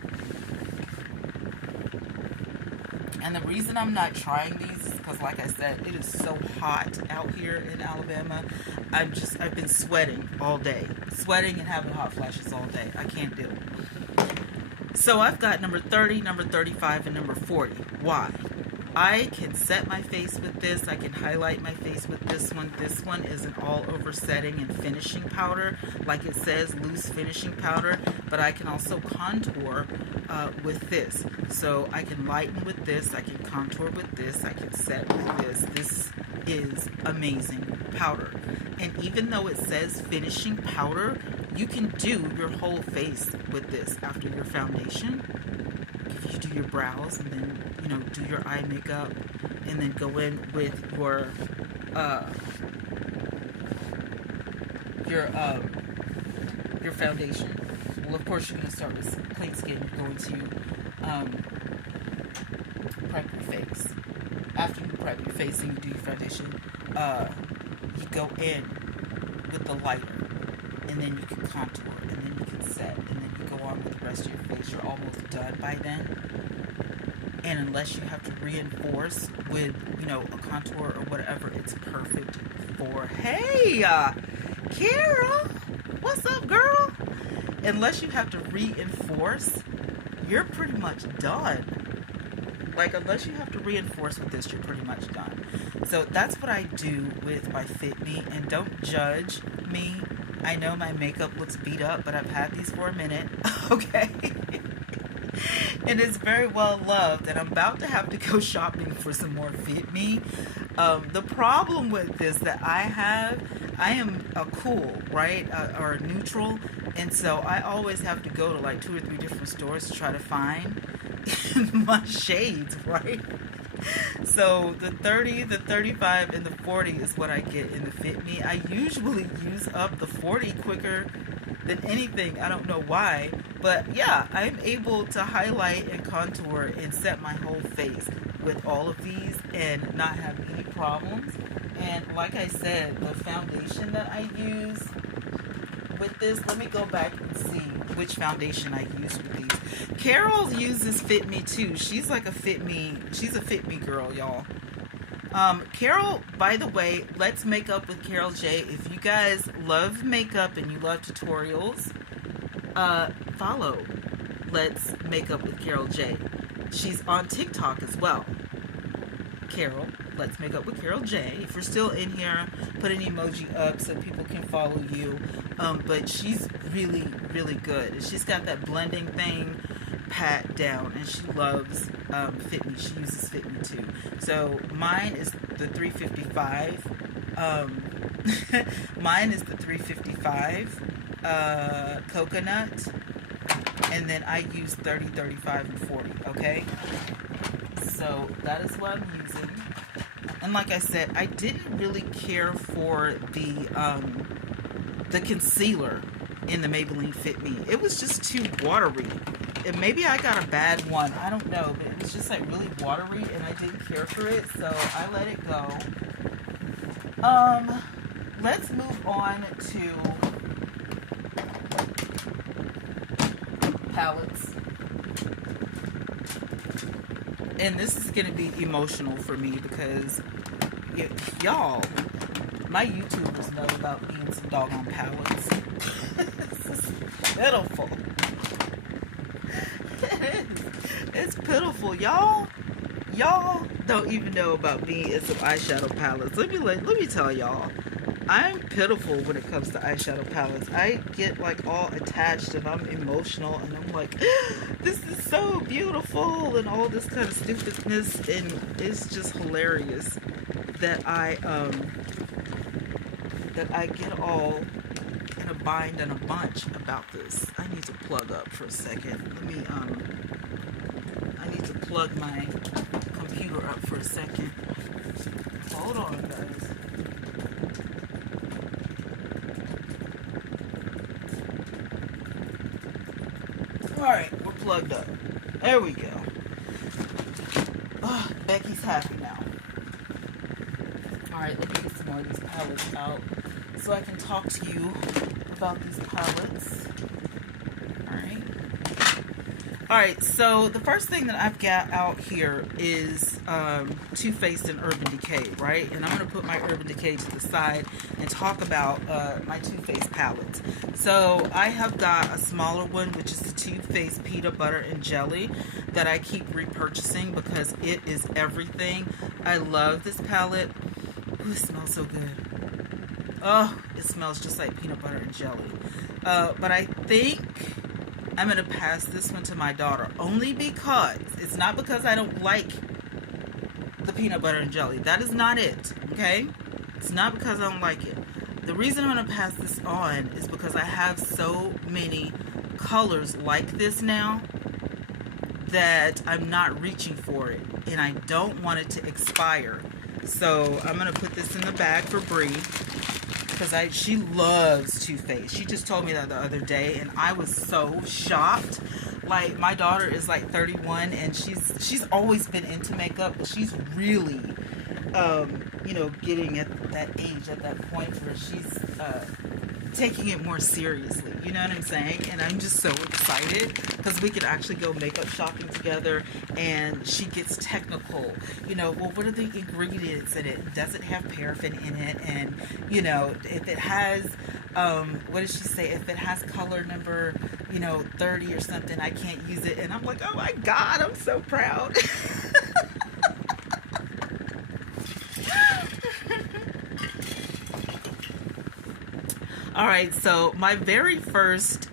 And the reason I'm not trying these is because, like I said, it is so hot out here in Alabama. I've been sweating all day. Sweating and having hot flashes all day. I can't do it. So I've got number 30, number 35, and number 40. Why? I can set my face with this. I can highlight my face with this one. This one is an all-over setting and finishing powder. Like it says, loose finishing powder. But I can also contour with this. So I can lighten with this. I can contour with this. I can set with this. This is amazing powder. And even though it says finishing powder, you can do your whole face with this after your foundation. If you do your brows and then, you know, do your eye makeup and then go in with your foundation. Well, of course, you're going to start with clean skin. You're going to prep your face. After you prep your face and you do your foundation, you go in with the lighter, and then you can contour, and then you can set, and then you go on with the rest of your face. You're almost done by then. And unless you have to reinforce with, you know, a contour or whatever, it's perfect for, hey, Carol, what's up, girl? Unless you have to reinforce, you're pretty much done. Like, unless you have to reinforce with this, you're pretty much done. So that's what I do with my Fit Me, and don't judge me. I know my makeup looks beat up, but I've had these for a minute, okay? And it's very well loved, and I'm about to have to go shopping for some more Fit Me. The problem with this that I am a cool, right, or a neutral, and so I always have to go to like 2 or 3 different stores to try to find my shades, right? So the 30, the 35, and the 40 is what I get in the Fit Me. I usually use up the 40 quicker than anything. I don't know why, but yeah, I'm able to highlight and contour and set my whole face with all of these and not have any problems. And like I said, the foundation that I use with this, let me go back and see which foundation I use with these. Carol uses Fit Me too. She's like a Fit Me. She's a Fit Me girl, y'all. Carol, by the way, Let's Make Up with Carol J. If you guys love makeup and you love tutorials, follow Let's Make Up with Carol J. She's on TikTok as well. Carol, Let's Make Up with Carol J. If you're still in here, put an emoji up so people can follow you. But she's really, really good. She's got that blending thing pat down, and she loves Fit Me. She uses Fit Me too. So mine is the 355. Mine is the 355 coconut, and then I use 30, 35, and 40. Okay, so that is what I'm using. And like I said, I didn't really care for the concealer in the Maybelline Fit Me. It was just too watery. And maybe I got a bad one, I don't know, but it was just like really watery and I didn't care for it, so I let it go. Let's move on to palettes. And this is going to be emotional for me because y'all, my YouTubers know about being some doggone palettes. This is pitiful. It's pitiful, y'all. Y'all don't even know about me and some eyeshadow palettes. Let me tell y'all, I'm pitiful when it comes to eyeshadow palettes. I get like all attached and I'm emotional and I'm like, this is so beautiful and all this kind of stupidness, and it's just hilarious that I get all in a bind and a bunch about this. I need to plug up for a second. I need to plug my computer up for a second. Hold on, guys. Alright, we're plugged up. There we go. Oh, Becky's happy now. Alright, let me get some more of these palettes out so I can talk to you about these palettes. Alright. Alright, so the first thing that I've got out here is Too Faced and Urban Decay, right? And I'm going to put my Urban Decay to the side and talk about my Too Faced palettes. So I have got a smaller one, which is the Too Faced Peanut Butter and Jelly that I keep repurchasing because it is everything. I love this palette. Ooh, it smells so good. Oh, it smells just like peanut butter and jelly. But I think I'm going to pass this one to my daughter, only because it's not because I don't like the peanut butter and jelly. That is not it, okay? It's not because I don't like it. The reason I'm going to pass this on is because I have so many colors like this now that I'm not reaching for it, and I don't want it to expire. So I'm going to put this in the bag for Bree, because she loves Too Faced. She just told me that the other day, and I was so shocked. Like, my daughter is like 31, and she's always been into makeup, but she's really, you know, getting at that age, at that point where she's taking it more seriously. You know what I'm saying? And I'm just so excited because we could actually go makeup shopping together, and she gets technical. You know, well, what are the ingredients in it? Does it have paraffin in it? And, you know, if it has, what did she say? If it has color number, you know, 30 or something, I can't use it. And I'm like, oh my God, I'm so proud. Alright, so my very first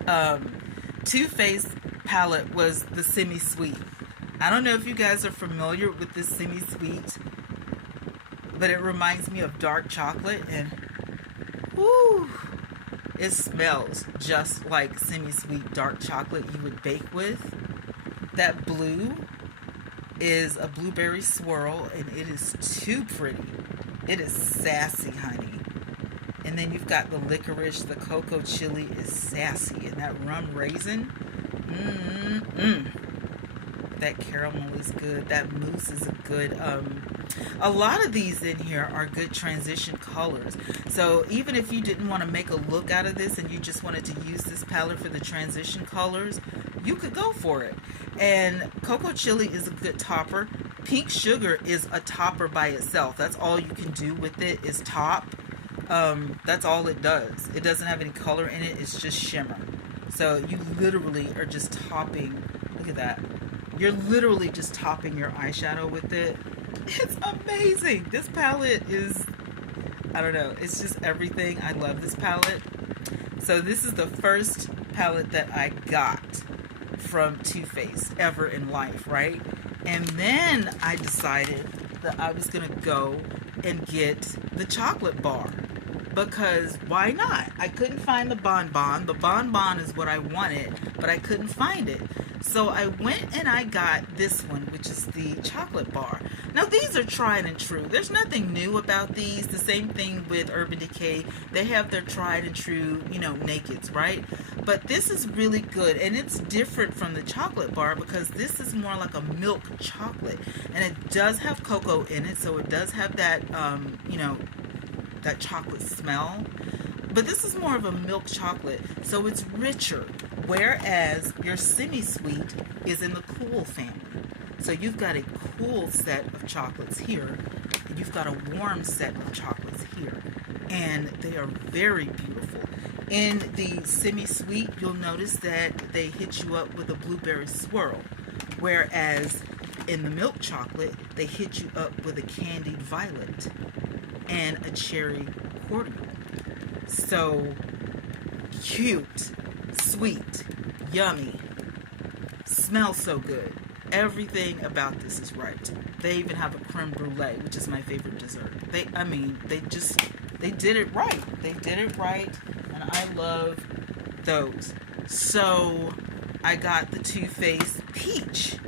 Too Faced palette was the Semi-Sweet. I don't know if you guys are familiar with this Semi-Sweet, but it reminds me of dark chocolate, and whoo, it smells just like Semi-Sweet dark chocolate you would bake with. That blue is a blueberry swirl, and it is too pretty. It is sassy, honey. And then you've got the licorice, the cocoa chili is sassy, and that rum raisin, that caramel is good. That mousse is a good A lot of these in here are good transition colors. So even if you didn't want to make a look out of this and you just wanted to use this palette for the transition colors, you could go for it. And Cocoa Chili is a good topper. Pink Sugar is a topper by itself. That's all you can do with it is top. That's all it does. It doesn't have any color in it. It's just shimmer. So you literally are just topping. Look at that. You're literally just topping your eyeshadow with it. It's amazing. This palette is, I don't know, it's just everything. I love this palette. So this is the first palette that I got from Too Faced ever in life, right? And then I decided that I was going to go and get the chocolate bar. Because why not? I couldn't find the bonbon. The bonbon is what I wanted, but I couldn't find it. So I went and I got this one, which is the chocolate bar. Now these are tried and true. There's nothing new about these. The same thing with Urban Decay. They have their tried and true, you know, nakeds, right? But this is really good, and it's different from the chocolate bar because this is more like a milk chocolate, and it does have cocoa in it, so it does have that, you know, that chocolate smell. But this is more of a milk chocolate, so it's richer. Whereas your semi-sweet is in the cool family. So you've got a cool set of chocolates here, and you've got a warm set of chocolates here. And they are very beautiful. In the semi-sweet, you'll notice that they hit you up with a blueberry swirl. Whereas in the milk chocolate, they hit you up with a candied violet and a cherry cordial. So cute, sweet, yummy, smells so good. Everything about this is right. They even have a creme brulee, which is my favorite dessert. They did it right. They did it right, and I love those. So I got the Too Faced Peach.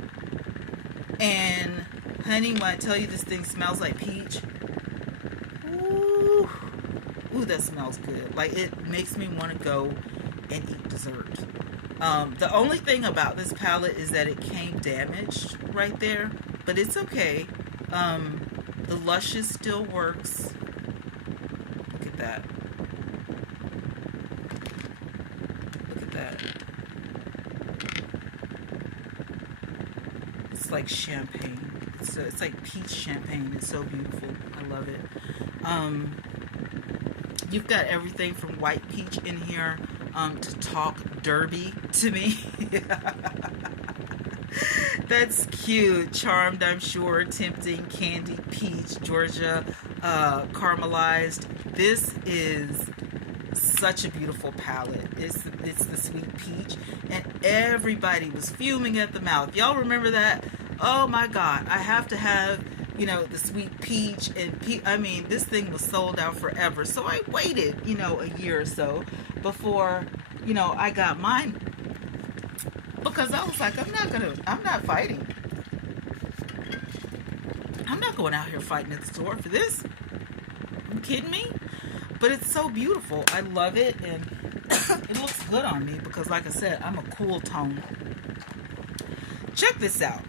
And honey, when I tell you this thing smells like peach, ooh, that smells good. Like, it makes me want to go and eat dessert. The only thing about this palette is that it came damaged right there, but it's okay. The Luscious still works. Look at that. Look at that. It's like champagne. It's like peach champagne. It's so beautiful. I love it. You've got everything from white peach in here to talk derby to me. That's cute. Charmed, I'm sure. Tempting, candy, peach, Georgia, caramelized. This is such a beautiful palette. It's the sweet peach, and everybody was fuming at the mouth. Y'all remember that? Oh my God! I have to have, you know, the sweet peach and I mean, this thing was sold out forever. So I waited, you know, a year or so before, you know, I got mine, because I was like, I'm not fighting. I'm not going out here fighting at the store for this. Are you kidding me? But it's so beautiful. I love it, and it looks good on me because, like I said, I'm a cool tone. Check this out.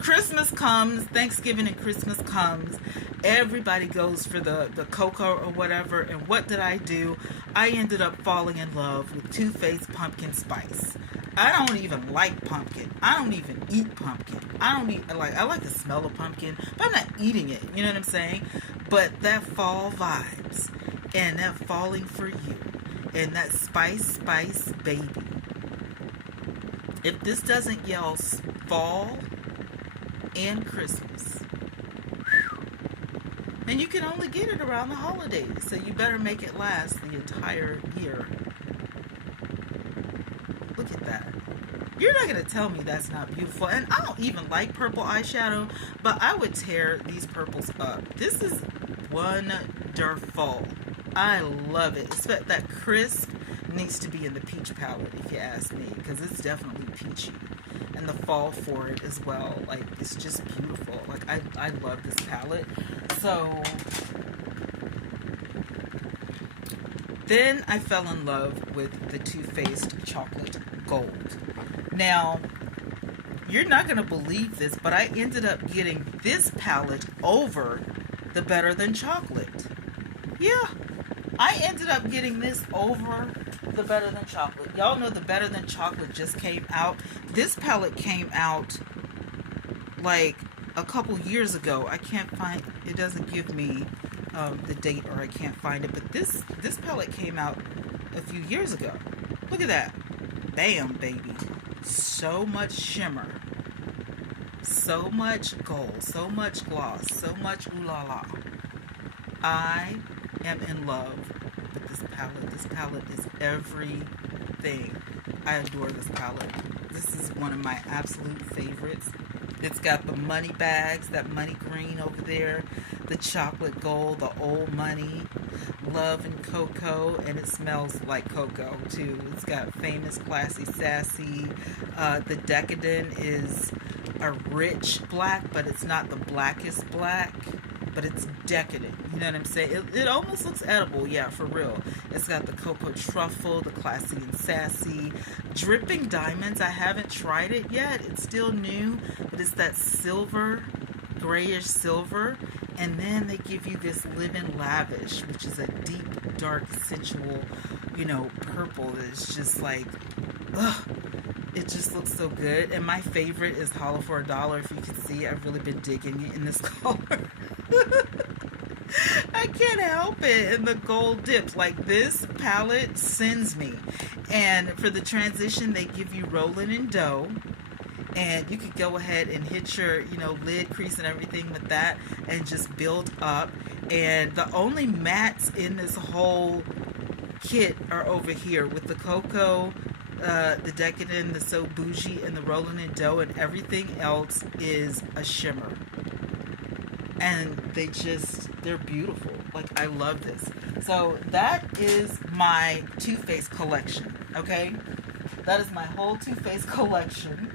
Christmas comes, Thanksgiving and Christmas comes. Everybody goes for the cocoa or whatever. And what did I do? I ended up falling in love with Too Faced Pumpkin Spice. I don't even like pumpkin. I don't even eat pumpkin. I like the smell of pumpkin, but I'm not eating it. You know what I'm saying? But that fall vibes, and that falling for you, and that spice baby. If this doesn't yell fall and Christmas, and you can only get it around the holidays, so you better make it last the entire year. Look at that. You're not going to tell me that's not beautiful. And I don't even like purple eyeshadow, but I would tear these purples up. This is wonderful. I love it. Except that crisp needs to be in the peach palette, if you ask me, because it's definitely peachy. And the fall for it as well. Like, it's just beautiful. Like, I love this palette. So then I fell in love with the Too Faced Chocolate Gold. Now, you're not going to believe this, but I ended up getting this palette over the Better Than Chocolate. Yeah, I ended up getting this over the Better Than Chocolate. Y'all know the Better Than Chocolate just came out. This palette came out like a couple years ago. I can't find, it doesn't give me the date, or I can't find it, but this palette came out a few years ago. Look at that. Bam, baby. So much shimmer, so much gold, so much gloss, so much ooh la la. I am in love with this palette. This palette is everything. I adore this palette. This is one of my absolute favorites. It's got the money bags, that money green over there, the chocolate gold, the old money, love and cocoa, and it smells like cocoa too. It's got famous, classy, sassy. The decadent is a rich black, but it's not the blackest black, but it's decadent. You know what I'm saying? It almost looks edible, yeah, for real. It's got the cocoa truffle, the classy and sassy. Dripping diamonds, I haven't tried it yet. It's still new, but it's that silver, grayish silver. And then they give you this Live-In Lavish, which is a deep, dark, sensual, you know, purple. It's just like, ugh. It just looks so good. And my favorite is Hollow for $1. If you can see, I've really been digging it in this color. I can't help it. And the gold dips. Like, this palette sends me. And for the transition, they give you Rollin' in Dough. And you could go ahead and hit your, you know, lid crease and everything with that and just build up. And the only mattes in this whole kit are over here with the cocoa, the decadent, the so bougie, and the Rollin' in Dough, and everything else is a shimmer. And they're beautiful. Like, I love this. So that is my Too Faced collection, okay? That is my whole Too Faced collection.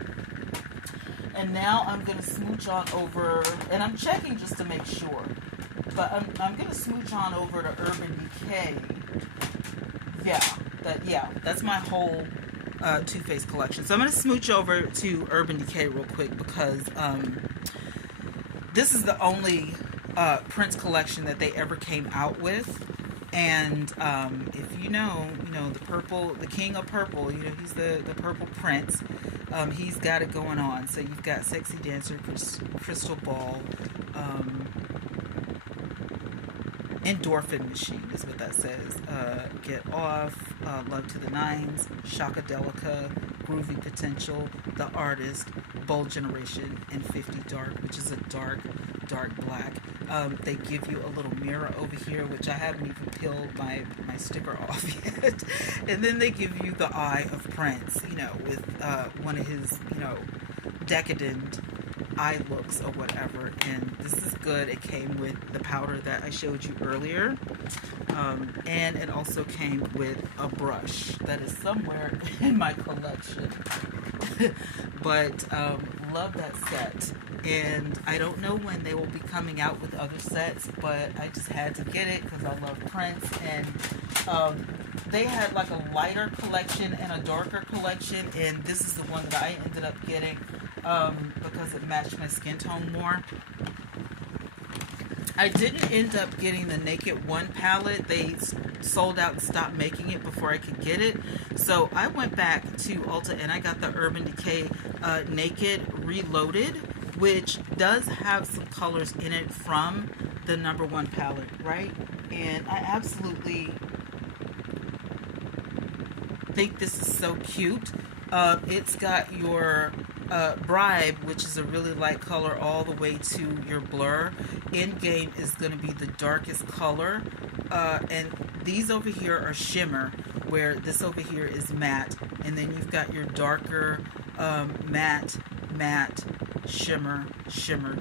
And now I'm going to smooch on over, and I'm checking just to make sure, but I'm going to smooch on over to Urban Decay. Yeah, that's my whole Too Faced collection. So I'm going to smooch over to Urban Decay real quick because this is the only Prince collection that they ever came out with. And if you know the king of purple, you know, he's the purple prince. He's got it going on. So you've got Sexy Dancer, Crystal Ball, Endorphin Machine is what that says. Get Off, Love to the Nines, Shockadelica, Groovy Potential, The Artist, Bold Generation, and 50 Dark, which is a dark black. They give you a little mirror over here, which I haven't even peeled my sticker off yet. And then they give you the Eye of Prince, you know, with one of his, you know, decadent eye looks or whatever. And this is good. It came with the powder that I showed you earlier. And it also came with a brush that is somewhere in my collection. But love that set. And I don't know when they will be coming out with other sets, but I just had to get it because I love Prince. And they had like a lighter collection and a darker collection, and this is the one that I ended up getting because it matched my skin tone more. I didn't end up getting the Naked One palette. They sold out and stopped making it before I could get it. So I went back to Ulta and I got the Urban Decay Naked Reloaded, which does have some colors in it from the #1 palette, right? And I absolutely think this is so cute. It's got your Bribe, which is a really light color, all the way to your Blur. Endgame is going to be the darkest color. And these over here are shimmer, where this over here is matte. And then you've got your darker matte, shimmer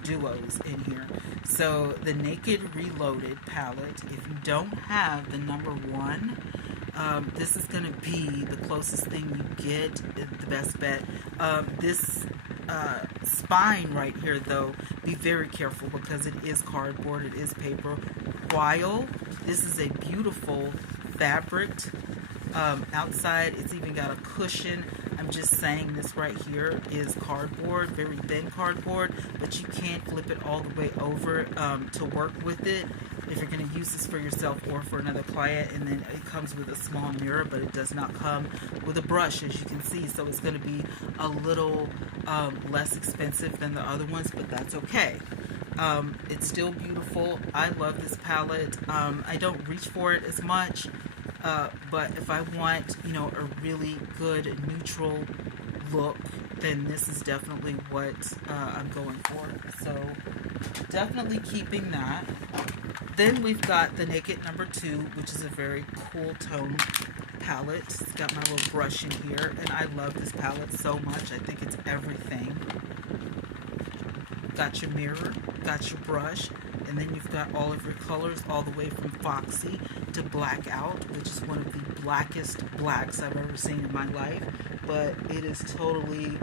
duos in here. So the Naked Reloaded palette, if you don't have the #1, this is going to be the closest thing you get, the best bet. This spine right here, though, be very careful because it is cardboard, it is paper. While this is a beautiful fabric Outside, it's even got a cushion. I'm just saying this right here is cardboard, very thin cardboard, but you can flip it all the way over to work with it if you're going to use this for yourself or for another client. And then it comes with a small mirror, but it does not come with a brush, as you can see, so it's going to be a little less expensive than the other ones, but that's okay. It's still beautiful. I love this palette. I don't reach for it as much, but if I want, you know, a really good neutral look, then this is definitely what I'm going for. So definitely keeping that. Then we've got the Naked number 2, which is a very cool tone palette. It's got my little brush in here, and I love this palette so much. I think it's everything. Got your mirror, got your brush, and then you've got all of your colors all the way from Foxy to Blackout, which is one of the blackest blacks I've ever seen in my life, but it is totally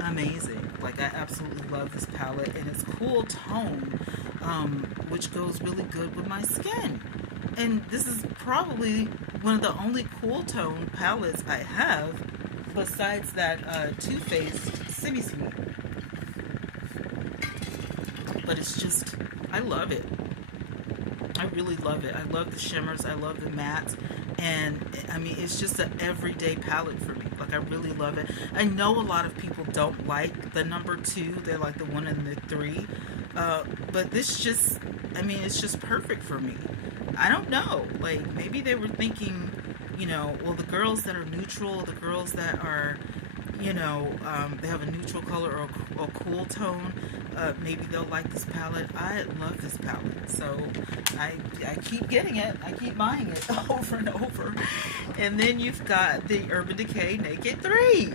amazing. Like, I absolutely love this palette, and it's cool tone, which goes really good with my skin. And this is probably one of the only cool tone palettes I have, besides that Too Faced Semi-Sweet. But it's just, I love it. I really love it. I love the shimmers. I love the mattes. And, I mean, it's just an everyday palette for me. Like, I really love it. I know a lot of people don't like the number 2. They like the 1 and the 3. But this just, I mean, it's just perfect for me. I don't know. Like, maybe they were thinking, you know, well, the girls that are neutral, the girls that are, you know, they have a neutral color or a cool tone, maybe they'll like this palette. I love this palette, so I keep getting it. I keep buying it over and over. And then you've got the Urban Decay Naked 3,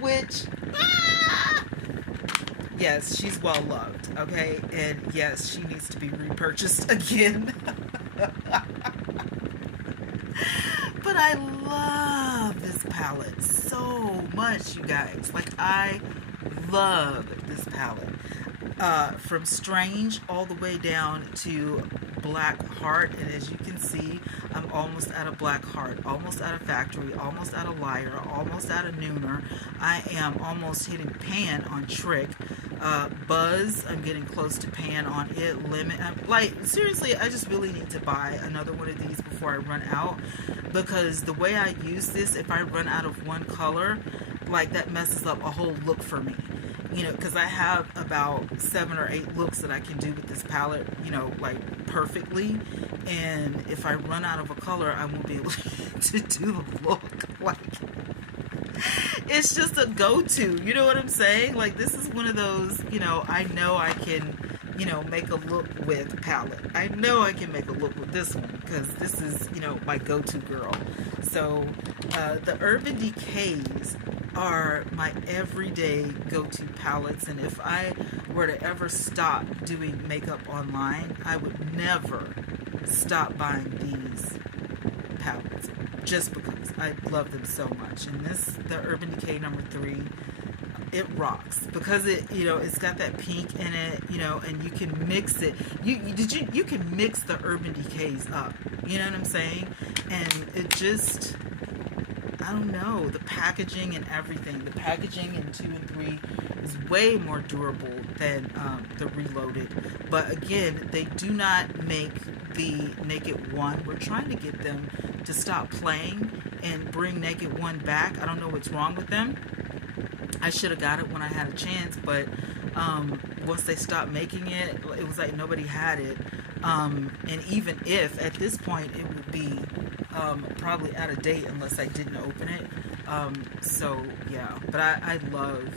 which, yes, she's well loved, okay? And yes, she needs to be repurchased again. But I love this palette so much, you guys. Like, I love this palette. From Strange all the way down to Black Heart. And as you can see, I'm almost at a Black Heart, almost at a Factory, almost at a Liar, almost at a Nooner. I am almost hitting Pan on Trick. Buzz, I'm getting close to Pan on it. Limit, like, seriously, I just really need to buy another one of these before I run out, because the way I use this, if I run out of one color, like, that messes up a whole look for me, you know, because I have about 7 or 8 looks that I can do with this palette, you know, like, perfectly, and if I run out of a color, I won't be able to do the look. Like, it's just a go-to, you know what I'm saying? Like, this is one of those, you know I can, you know, make a look with palette. I know I can make a look with this one, because this is, you know, my go-to girl. So, the Urban Decays are my everyday go-to palettes, and if I were to ever stop doing makeup online, I would never stop buying these palettes, just because I love them so much. And this, the Urban Decay number 3, it rocks, because it, you know, it's got that pink in it, you know, and you can mix it. You can mix the Urban Decays up, you know what I'm saying? And it just, I don't know, the packaging and everything. The packaging in 2 and 3 is way more durable than the Reloaded. But again, they do not make the Naked 1. We're trying to get them to stop playing and bring Naked 1 back. I don't know what's wrong with them. I should have got it when I had a chance, but once they stopped making it, it was like nobody had it. And even if, at this point, it would be probably out of date unless I didn't open it. So, yeah. But I love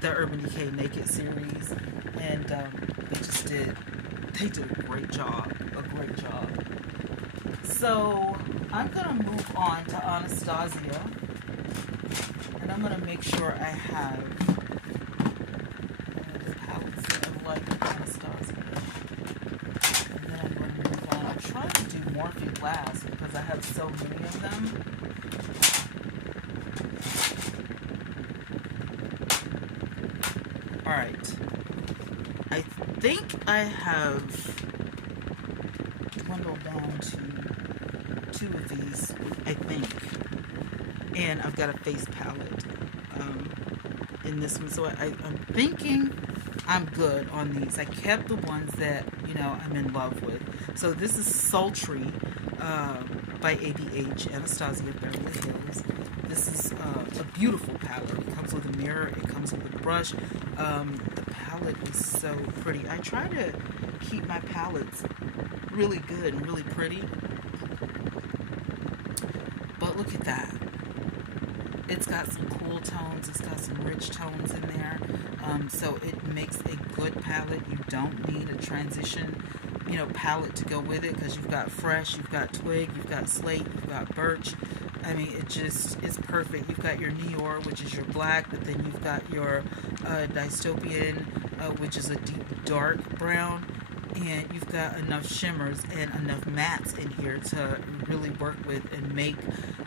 the Urban Decay Naked series, and they did a great job. So, I'm going to move on to Anastasia, and I'm going to make sure I have the palettes that I like Anastasia. And then I'm going to move on. I'm trying to do Morphe Glass because I have so many of them. Alright. I think I have dwindled down to 2 of these, I think. And I've got a face palette in this one. So I'm thinking I'm good on these. I kept the ones that, you know, I'm in love with. So this is Sultry by ABH, Anastasia Beverly Hills. This is a beautiful palette. It comes with a mirror. It comes with a brush. The palette is so pretty. I try to keep my palettes really good and really pretty. But look at that. It's got some cool tones. It's got some rich tones in there. So it makes a good palette. You don't need a transition, you know, palette to go with it, because you've got fresh, you've got twig, you've got slate, you've got birch. I mean, it just is perfect. You've got your Neor, which is your black, but then you've got your dystopian, which is a deep dark brown. And you've got enough shimmers and enough mattes in here to really work with and make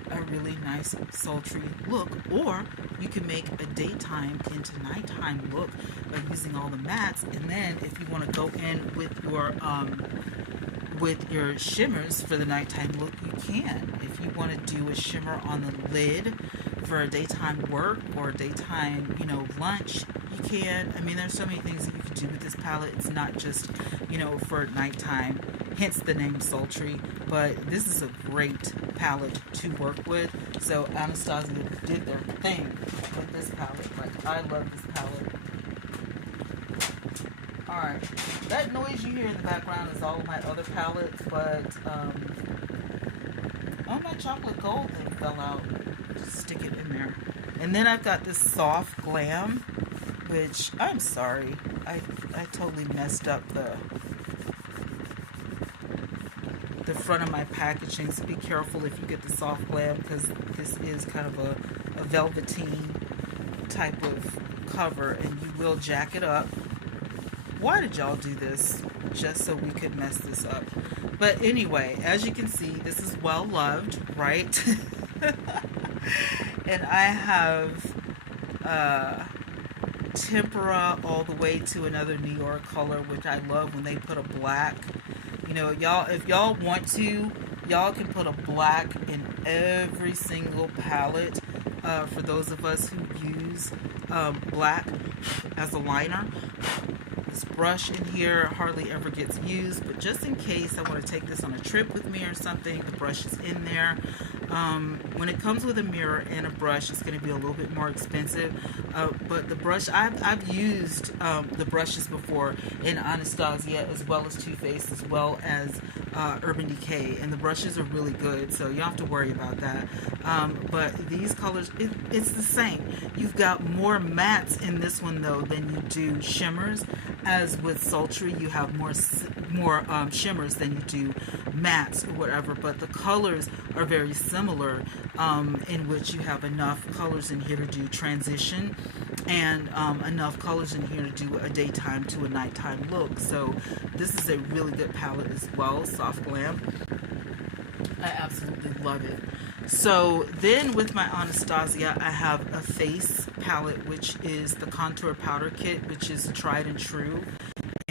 a really nice sultry look. Or you can make a daytime into nighttime look by using all the mattes. And then if you want to go in with your shimmers for the nighttime look, you can. If you want to do a shimmer on the lid for a daytime work or daytime, you know, lunch, you can. I mean, there's so many things that you can do with this palette. It's not just, you know, for nighttime, hence the name Sultry, but this is a great palette to work with. So Anastasia did their thing with this palette. Like, I love this palette. Alright, that noise you hear in the background is all of my other palettes, but oh, my chocolate gold thing fell out. Just stick it in there. And then I've got this soft glam, which, I'm sorry, I totally messed up the front of my packaging, so be careful if you get the soft glam, because this is kind of a velveteen type of cover, and you will jack it up. Why did y'all do this? Just so we could mess this up. But anyway, as you can see, this is well loved, right? And I have tempera all the way to another New York color, which I love when they put a black. You know, y'all, if y'all want to, y'all can put a black in every single palette. For those of us who use black as a liner. This brush in here hardly ever gets used, but just in case I want to take this on a trip with me or something, the brush is in there. When it comes with a mirror and a brush, it's going to be a little bit more expensive, but the brush, I've used the brushes before in Anastasia, as well as Too Faced, as well as Urban Decay, and the brushes are really good, so you don't have to worry about that. But these colors, it's the same. You've got more mattes in this one though than you do shimmers. As with Sultry, you have more shimmers than you do mattes or whatever, but the colors are very similar, in which you have enough colors in here to do transition and enough colors in here to do a daytime to a nighttime look. So this is a really good palette as well, Soft Glam. I absolutely love it. So then with my Anastasia, I have a face palette, which is the Contour Powder Kit, which is tried and true.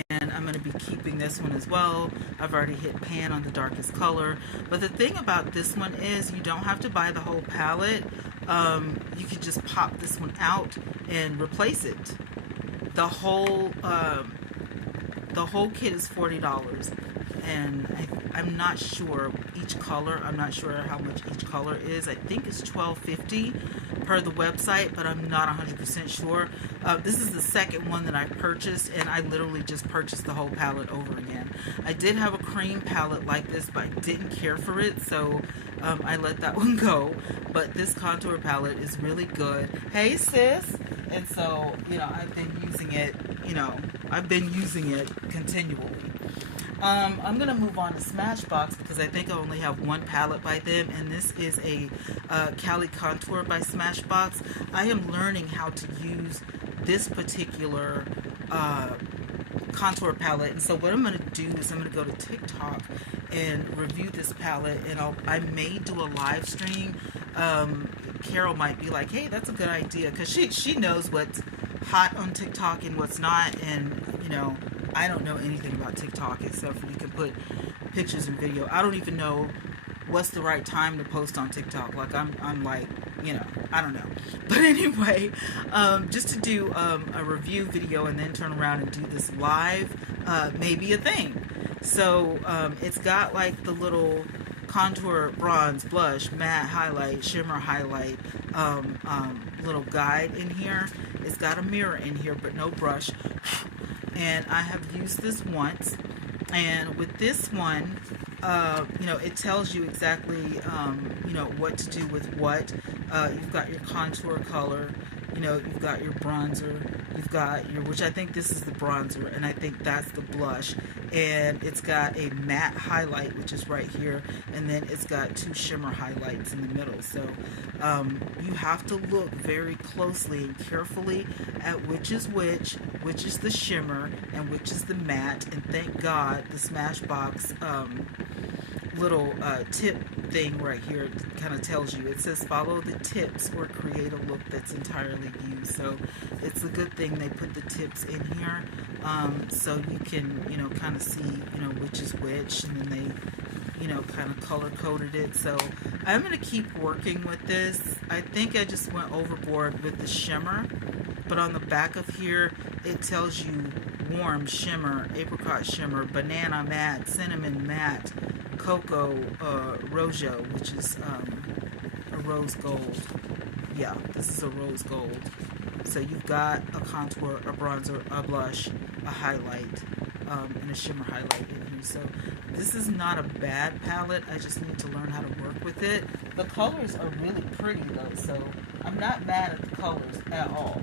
And I'm going to be keeping this one as well. I've already hit pan on the darkest color. But the thing about this one is you don't have to buy the whole palette. You can just pop this one out and replace it. The whole kit is $40. And I'm not sure each color. I'm not sure how much each color is. I think it's $12.50 per the website, but I'm not 100% sure. This is the second one that I purchased, and I literally just purchased the whole palette over again. I did have a cream palette like this, but I didn't care for it, so I let that one go. But this contour palette is really good. Hey, sis! And so, you know, I've been using it, continually. I'm going to move on to Smashbox because I think I only have one palette by them, and this is a Cali Contour by Smashbox. I am learning how to use this particular contour palette, and so what I'm going to do is I'm going to go to TikTok and review this palette, and I may do a live stream. Carol might be like, hey, that's a good idea, because she knows what's hot on TikTok and what's not, and, you know, I don't know anything about TikTok except for you can put pictures and video. I don't even know what's the right time to post on TikTok. Like I'm like, I don't know. But anyway, just to do a review video and then turn around and do this live, may be a thing. So it's got like the little contour, bronze, blush, matte highlight, shimmer highlight, little guide in here. It's got a mirror in here, but no brush. And I have used this once. And with this one, it tells you exactly, what to do with what. You've got your contour color, you've got your bronzer, you've got your, which I think this is the bronzer, and I think that's the blush. And it's got a matte highlight, which is right here, and then it's got 2 shimmer highlights in the middle. So you have to look very closely and carefully at which is which is the shimmer, and which is the matte. And thank God the Smashbox little tip thing right here kind of tells you. It says follow the tips or create a look that's entirely you. So it's a good thing they put the tips in here, so you can kind of see which is which, and then they kind of color coded it. So I'm going to keep working with this. I think I just went overboard with the shimmer, but on the back of here it tells you warm shimmer, apricot shimmer, banana matte, cinnamon matte, cocoa rojo, which is a rose gold. Yeah, this is a rose gold. So you've got a contour, a bronzer, a blush, a highlight, and a shimmer highlight in here. So this is not a bad palette. I just need to learn how to work with it. The colors are really pretty though, so I'm not mad at the colors at all.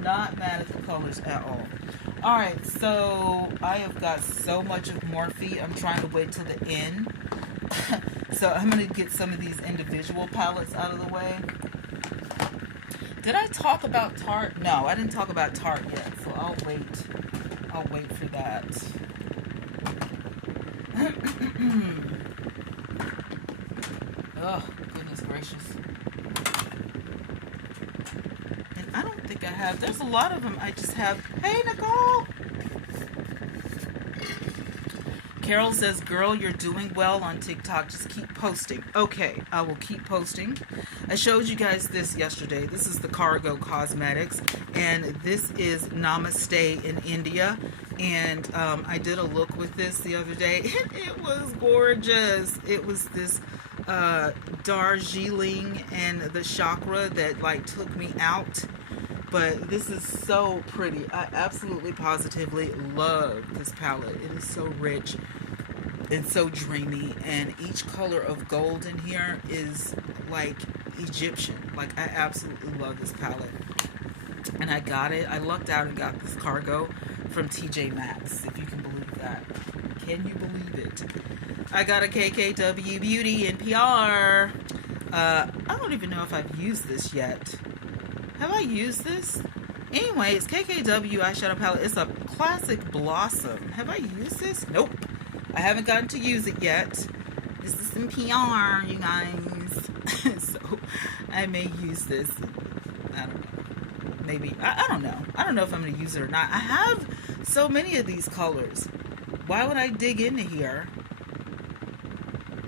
Not mad at the colors at all. Alright, so I have got so much of Morphe. I'm trying to wait till the end. So I'm going to get some of these individual palettes out of the way. Did I talk about Tarte? No, I didn't talk about Tarte yet, so I'll wait. I'll wait for that. Oh, goodness gracious. I don't think I have. There's a lot of them. I just have. Hey, Nicole! Carol says, girl, you're doing well on TikTok. Just keep posting. Okay, I will keep posting. I showed you guys this yesterday. This is the Cargo Cosmetics, and this is Namaste in India. And I did a look with this the other day, and it was gorgeous. It was this Darjeeling and the chakra that like took me out. But this is so pretty. I absolutely positively love this palette. It is so rich and so dreamy, and each color of gold in here is like Egyptian. Like, I absolutely love this palette. And I got it. I lucked out and got this Cargo from TJ Maxx, if you can believe that. Can you believe it? I got a KKW Beauty in PR. I don't even know if I've used this yet. Have I used this? Anyway, it's KKW eyeshadow palette. It's a classic Blossom. Have I used this? Nope. I haven't gotten to use it yet. This is some PR, you guys. So I may use this. I don't know. Maybe. I don't know. I don't know if I'm going to use it or not. I have so many of these colors. Why would I dig into here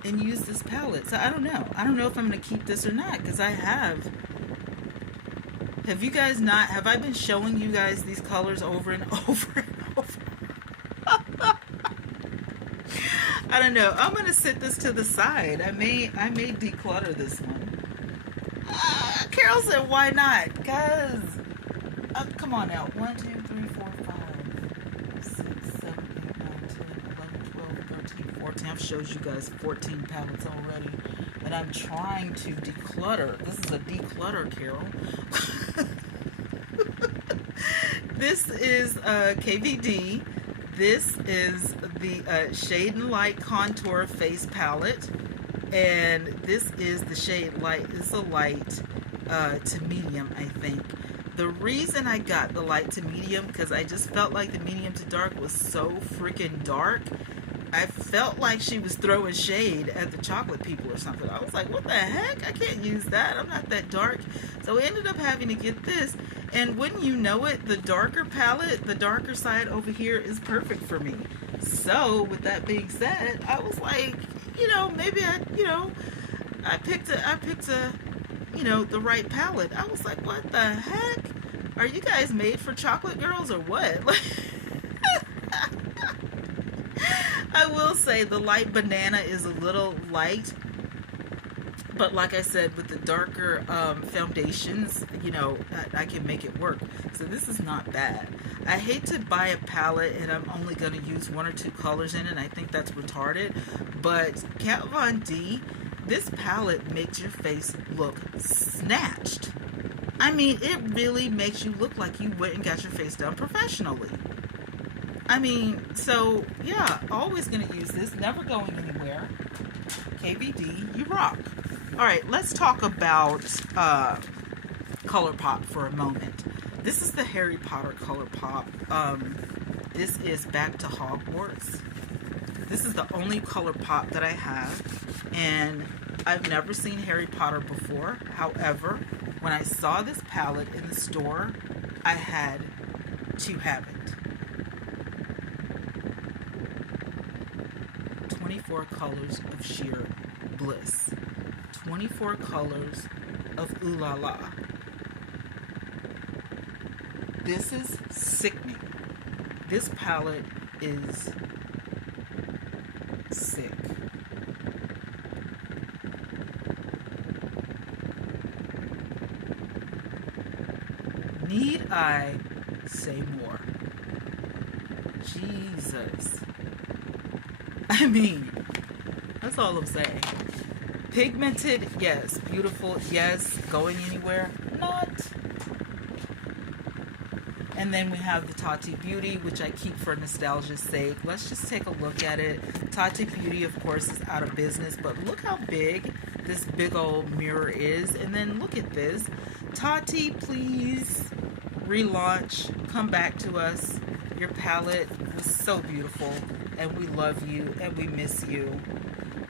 and use this palette? So I don't know. I don't know if I'm going to keep this or not, because I have. Have you guys not? Have I been showing you guys these colors over and over and over? I don't know. I'm gonna set this to the side. I may declutter this one. Carol said, "Why not?" Cause come on now. 1, 2, 3, 4, 5, 6, 7, 8, 9, 10, 11, 12, 13, 14. I've showed you guys 14 palettes already. And I'm trying to declutter. This is a declutter, Carol. This is KVD. This is the Shade and Light Contour Face Palette. And this is the shade light. It's a light to medium, I think. The reason I got the light to medium, because I just felt like the medium to dark was so freaking dark. I felt like she was throwing shade at the chocolate people or something. I was like, what the heck? I can't use that. I'm not that dark. So we ended up having to get this. And wouldn't you know it, the darker palette, the darker side over here is perfect for me. So with that being said, I was like, maybe I picked a, the right palette. I was like, what the heck? Are you guys made for chocolate girls or what? Like, I will say the light banana is a little light, but like I said, with the darker foundations, I can make it work. So this is not bad. I hate to buy a palette and I'm only going to use 1 or 2 colors in it. I think that's retarded. But Kat Von D, this palette makes your face look snatched. I mean, it really makes you look like you went and got your face done professionally. I mean, so yeah, always going to use this. Never going anywhere. KVD, you rock. All right, let's talk about ColourPop for a moment. This is the Harry Potter ColourPop. This is Back to Hogwarts. This is the only ColourPop that I have, and I've never seen Harry Potter before. However, when I saw this palette in the store, I had to have it. 24 colors of sheer bliss. 24 colors of ooh la la. This is sickening. This palette is sick. Need I say more? Jesus. I mean, that's all I'm saying. Pigmented, yes. Beautiful, yes. Going anywhere, not. And then we have the Tati Beauty, which I keep for nostalgia's sake. Let's just take a look at it. Tati Beauty, of course, is out of business, but look how big this big old mirror is. And then look at this. Tati, please relaunch. Come back to us. Your palette was so beautiful, and we love you, and we miss you.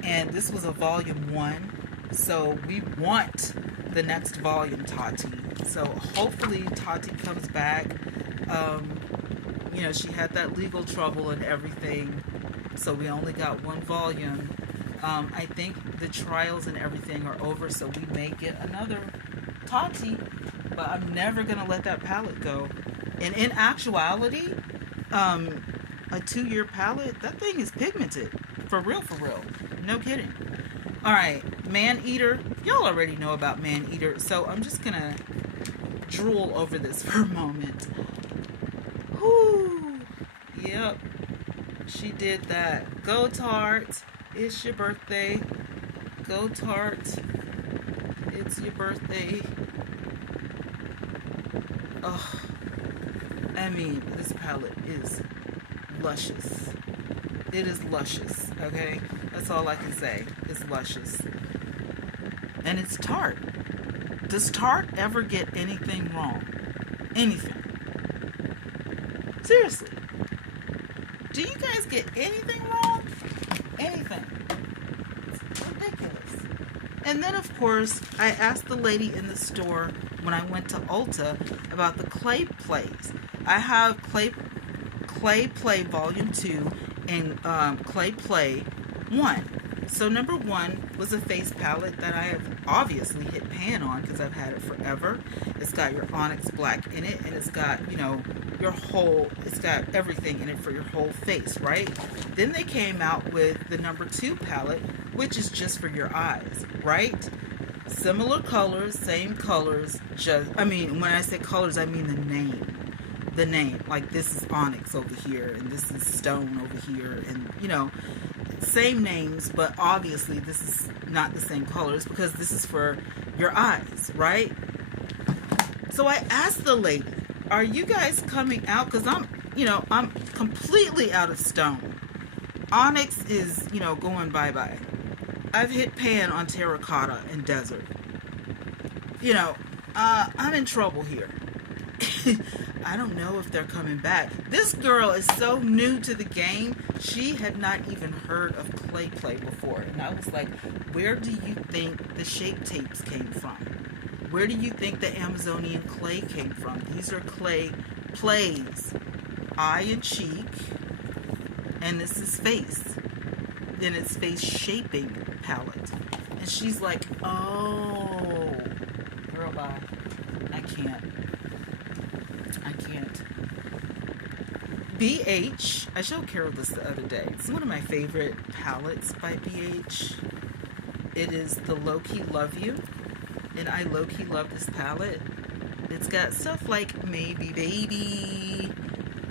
And this was a volume 1, so we want the next volume, Tati. So hopefully Tati comes back. She had that legal trouble and everything, so we only got 1 volume. I think the trials and everything are over, so we may get another Tati, but I'm never gonna let that palette go. And in actuality, a 2-year palette, that thing is pigmented. For real. No kidding. Alright, Man Eater. Y'all already know about Man Eater, so I'm just gonna drool over this for a moment. Whoo! Yep. She did that. Go Tart. It's your birthday. Go Tart. It's your birthday. Oh, I mean, this palette is luscious. It is luscious, okay? That's all I can say. It's luscious. And it's Tarte. Does Tarte ever get anything wrong? Anything. Seriously. Do you guys get anything wrong? Anything. It's ridiculous. And then, of course, I asked the lady in the store when I went to Ulta about the Clay Plays. I have Clay Play Volume 2 and Clay Play 1. So number 1 was a face palette that I have obviously hit pan on because I've had it forever. It's got your onyx black in it, and it's got, it's got everything in it for your whole face, right? Then they came out with the number 2 palette, which is just for your eyes, right? Similar colors, same colors, when I say colors, I mean the name. Like, this is onyx over here, and this is stone over here, and, same names, but obviously this is not the same colors because this is for your eyes, right? So I asked the lady, are you guys coming out? Because I'm completely out of stone. Onyx is, going bye-bye. I've hit pan on terracotta and desert. I'm in trouble here. I don't know if they're coming back. This girl is so new to the game. She had not even heard of Clay Play before. And I was like, where do you think the shape tapes came from? Where do you think the Amazonian clay came from? These are clay plays. Eye and cheek. And this is face. in its face shaping palette. And she's like, oh, girl, bye. I can't. BH, I showed Carol this the other day. It's one of my favorite palettes by BH. It is the Low Key Love You. And I low key love this palette. It's got stuff like Maybe Baby,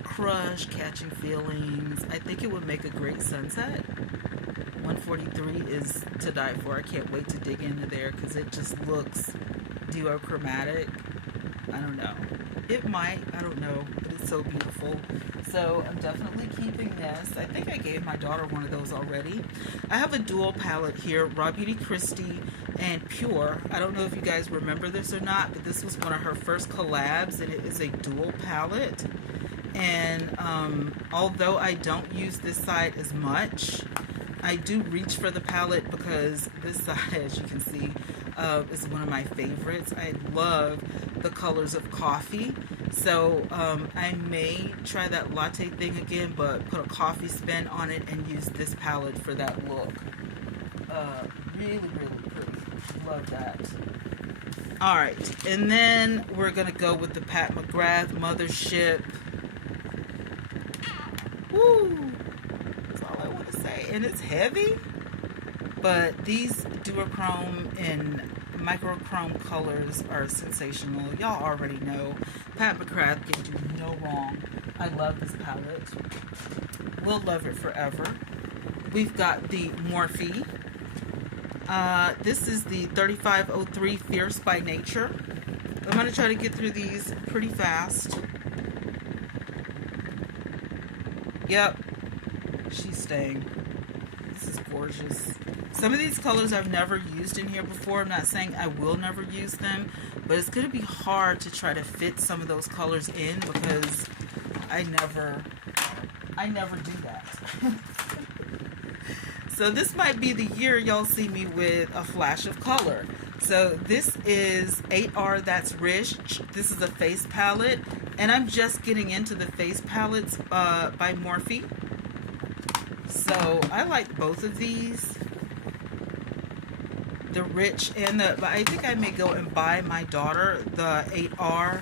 Crush, Catching Feelings. I think it would make a great sunset. 143 is to die for. I can't wait to dig into there because it just looks duochromatic. I don't know. It might. I don't know. But it's so beautiful. So I'm definitely keeping this. I think I gave my daughter one of those already. I have a dual palette here, Raw Beauty Christie and Pure. I don't know if you guys remember this or not, but this was one of her first collabs, and it is a dual palette. And although I don't use this side as much, I do reach for the palette because this side, as you can see, is one of my favorites. I love the colors of coffee. So I may try that latte thing again, but put a coffee spin on it and use this palette for that look. Really, really pretty. Love that. Alright, and then we're going to go with the Pat McGrath Mothership. Woo! That's all I want to say. And it's heavy, but these duochrome and microchrome colors are sensational. Y'all already know Pat McGrath can do no wrong. I love this palette. We'll love it forever. We've got the Morphe. This is the 3503 Fierce by Nature. I'm going to try to get through these pretty fast. Yep, she's staying. This is gorgeous. Some of these colors I've never used in here before. I'm not saying I will never use them, but it's going to be hard to try to fit some of those colors in because I never do that. So this might be the year y'all see me with a flash of color. So this is 8R That's Rich. This is a face palette, and I'm just getting into the face palettes by Morphe. So I like both of these. The Rich and but I think I may go and buy my daughter the 8R,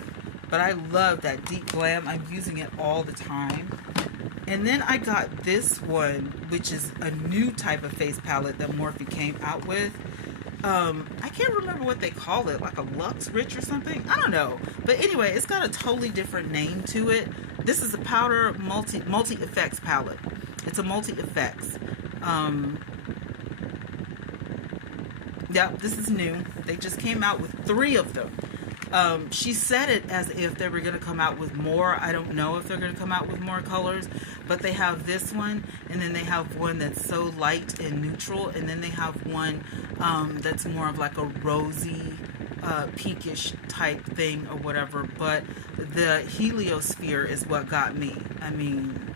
but I love that deep glam. I'm using it all the time. And then I got this one, which is a new type of face palette that Morphe came out with. I can't remember what they call it, like a Luxe Rich or something. I don't know. But anyway, it's got a totally different name to it. This is a powder multi-effects palette. It's a multi-effects. Yeah, this is new. They just came out with 3 of them. She said it as if they were going to come out with more. I don't know if they're going to come out with more colors, but they have this one, and then they have one that's so light and neutral, and then they have one that's more of like a rosy, pinkish type thing or whatever. But the Heliosphere is what got me. I mean,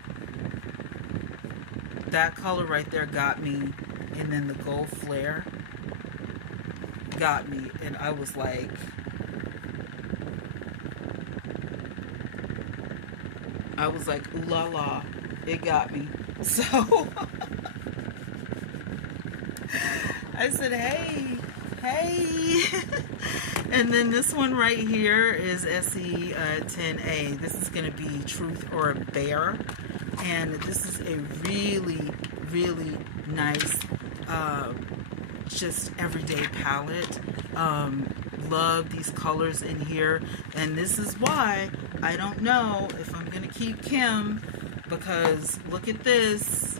that color right there got me, and then the gold flare got me, and I was like, ooh la la, it got me. So I said, hey. And then this one right here is SE10A. This is going to be Truth or a Bear. And this is a really, really nice, just everyday palette. Love these colors in here, and this is why I don't know if I'm gonna keep Kim, because look at this.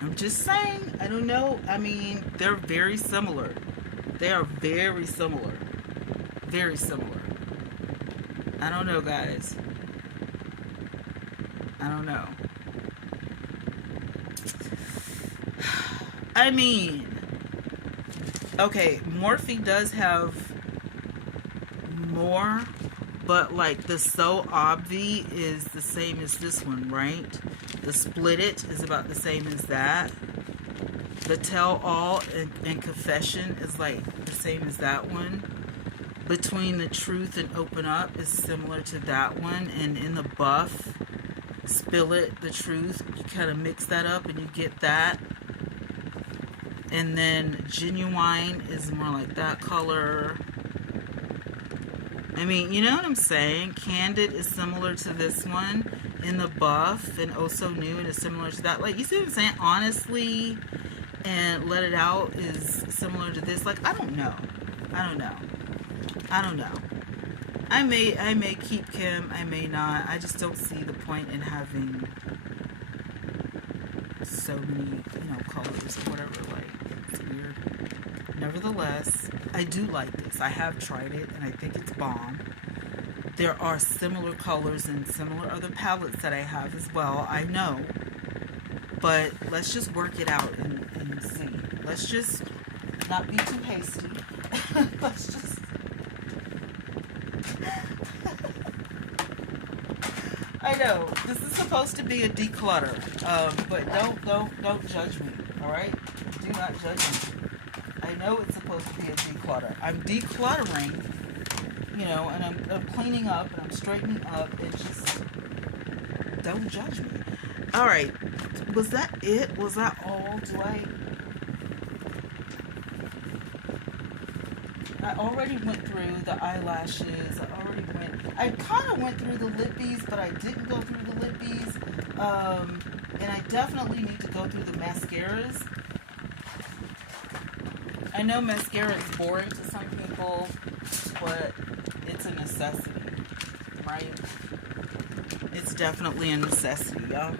I'm just saying, I don't know. I mean, they're very similar. They are very similar. Very similar. I don't know, guys. I don't know. I mean, okay, Morphe does have more, but like the So Obvi is the same as this one, right? The Split It is about the same as that. The Tell All and Confession is like the same as that one. Between the Truth and Open Up is similar to that one. And in the Buff Spill It, The Truth. You kind of mix that up and you get that. And then Genuine is more like that color. I mean, you know what I'm saying? Candid is similar to this one in the buff, and Oh So New is similar to that. Like, you see what I'm saying? Honestly, and Let It Out is similar to this. Like, I don't know. I may keep Kim, I may not. I just don't see the point in having so many, colors or whatever. Like, it's weird. Nevertheless, I do like this. I have tried it, and I think it's bomb. There are similar colors and similar other palettes that I have as well. I know. But let's just work it out and see. Let's just not be too hasty. Let's just... I know, this is supposed to be a declutter, but don't judge me, all right? Do not judge me. I know it's supposed to be a declutter. I'm decluttering, and I'm cleaning up and I'm straightening up, and just don't judge me. All right, was that it? Was that all? I already went through the eyelashes. I kind of went through the lippies, but I didn't go through the lippies. And I definitely need to go through the mascaras. I know mascara is boring to some people, but it's a necessity, right? It's definitely a necessity, y'all.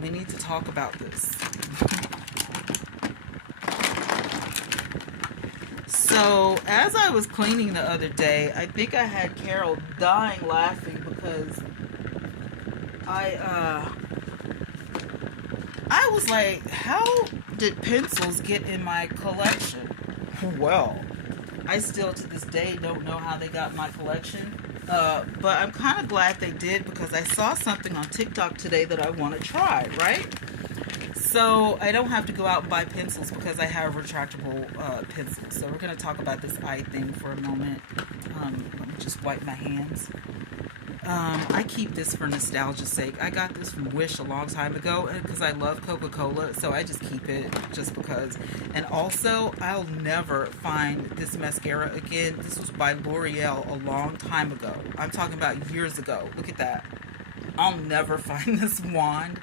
We need to talk about this. So, as I was cleaning the other day, I think I had Carol dying laughing because I was like, how did pencils get in my collection? Well, I still to this day don't know how they got in my collection, but I'm kind of glad they did because I saw something on TikTok today that I want to try, right? So I don't have to go out and buy pencils because I have retractable pencils. So we're going to talk about this eye thing for a moment. Let me just wipe my hands. I keep this for nostalgia's sake. I got this from Wish a long time ago because I love Coca-Cola. So I just keep it just because. And also, I'll never find this mascara again. This was by L'Oreal a long time ago. I'm talking about years ago. Look at that. I'll never find this wand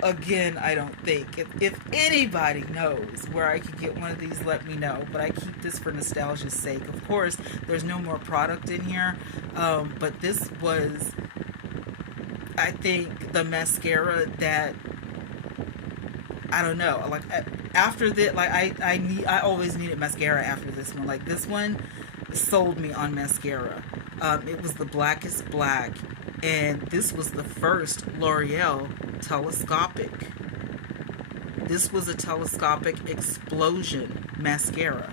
again, I don't think. If anybody knows where I could get one of these, let me know. But I keep this for nostalgia's sake. Of course, there's no more product in here. But this was, I think, the mascara that, I don't know. Like, after this, like, I always needed mascara after this one. Like, this one sold me on mascara. It was the Blackest Black. And this was the first L'Oreal telescopic. This was a telescopic explosion mascara.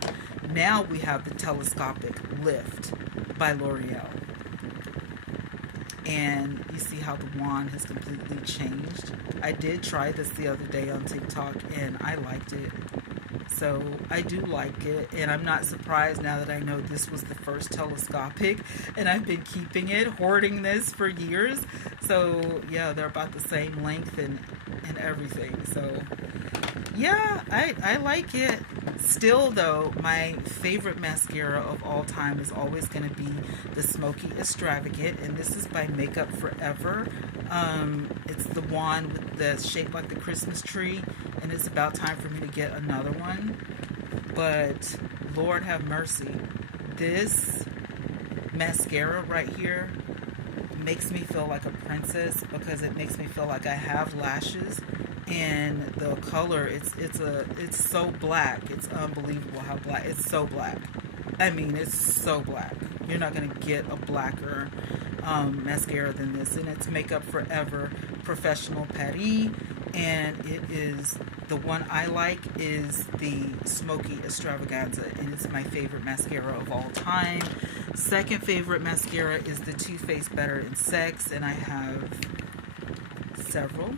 Now we have the telescopic lift by L'Oreal. And you see how the wand has completely changed. I did try this the other day on TikTok and I liked it. So I do like it, and I'm not surprised now that I know this was the first telescopic, and I've been keeping it, hoarding this for years. So yeah, they're about the same length and everything. So yeah, I like it. Still though, my favorite mascara of all time is always going to be the Smoky Extravagant, and this is by Makeup Forever. It's the one with the shape like the Christmas tree, and it's about time for me to get another one. But Lord have mercy, this mascara right here makes me feel like a princess because it makes me feel like I have lashes. And the color, it's so black. It's unbelievable how black. It's so black. I mean, it's so black. You're not gonna get a blacker mascara than this. And it's Makeup Forever Professional Paris. And it is, the one I like is the Smoky Extravaganza, and it's my favorite mascara of all time. Second favorite mascara is the Too Faced Better in Sex, and I have several.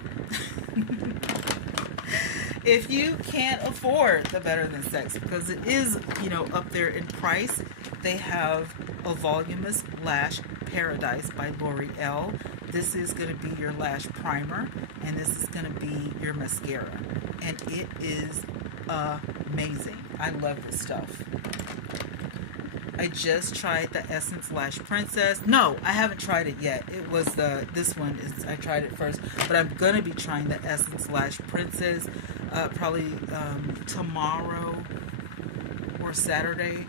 If you can't afford the Better Than Sex, because it is, up there in price, they have a voluminous lash Paradise by L'Oreal. This is going to be your lash primer, and this is going to be your mascara. And it is amazing. I love this stuff. I just tried the Essence Lash Princess. No, I haven't tried it yet. It was this one is I tried it first, but I'm gonna be trying the Essence Lash Princess probably tomorrow or Saturday.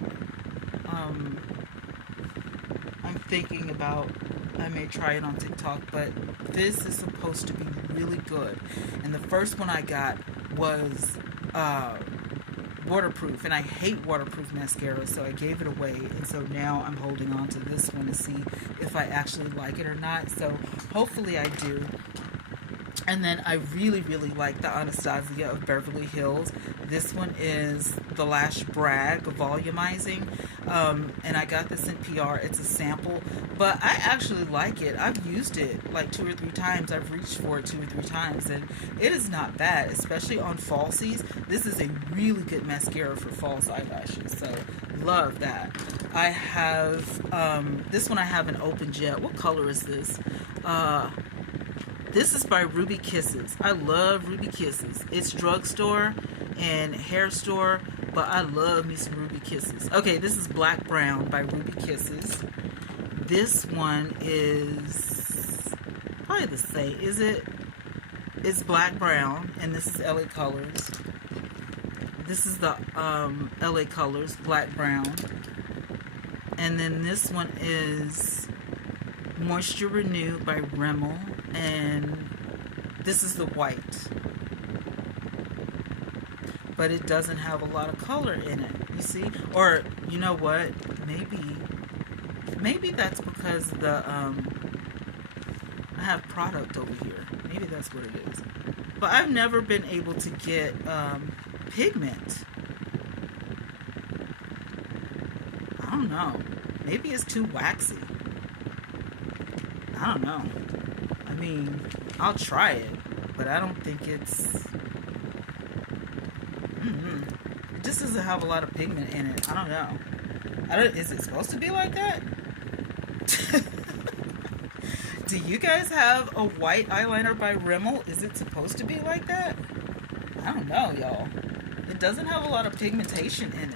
I'm thinking about I may try it on TikTok, but this is supposed to be really good. And the first one I got was waterproof, and I hate waterproof mascara, so I gave it away, and so now I'm holding on to this one to see if I actually like it or not. So hopefully I do. And then I really like the Anastasia of Beverly Hills. This one is the Lash Brag Volumizing, and I got this in PR. It's a sample, but I actually like it. I've used it like 2 or 3 times. I've reached for it 2 or 3 times, and it is not bad, especially on falsies. This is a really good mascara for false eyelashes, so love that. I have this one. I have an Open Jet. What color is this? This is by Ruby Kisses. I love Ruby Kisses. It's drugstore and hair store, but I love me some Ruby Kisses. Okay, this is Black Brown by Ruby Kisses. This one is probably the same. Is it? It's Black Brown, and this is LA Colors. This is the LA Colors, Black Brown. And then this one is Moisture Renew by Rimmel, and this is the white, but it doesn't have a lot of color in it, you see. Or you know what, maybe that's because the I have product over here. Maybe that's what it is. But I've never been able to get pigment. I don't know, maybe it's too waxy. I don't know. I mean, I'll try it, but I don't think it's... It just doesn't have a lot of pigment in it. I don't know. Is it supposed to be like that? Do you guys have a white eyeliner by Rimmel? Is it supposed to be like that? I don't know, y'all. It doesn't have a lot of pigmentation in it.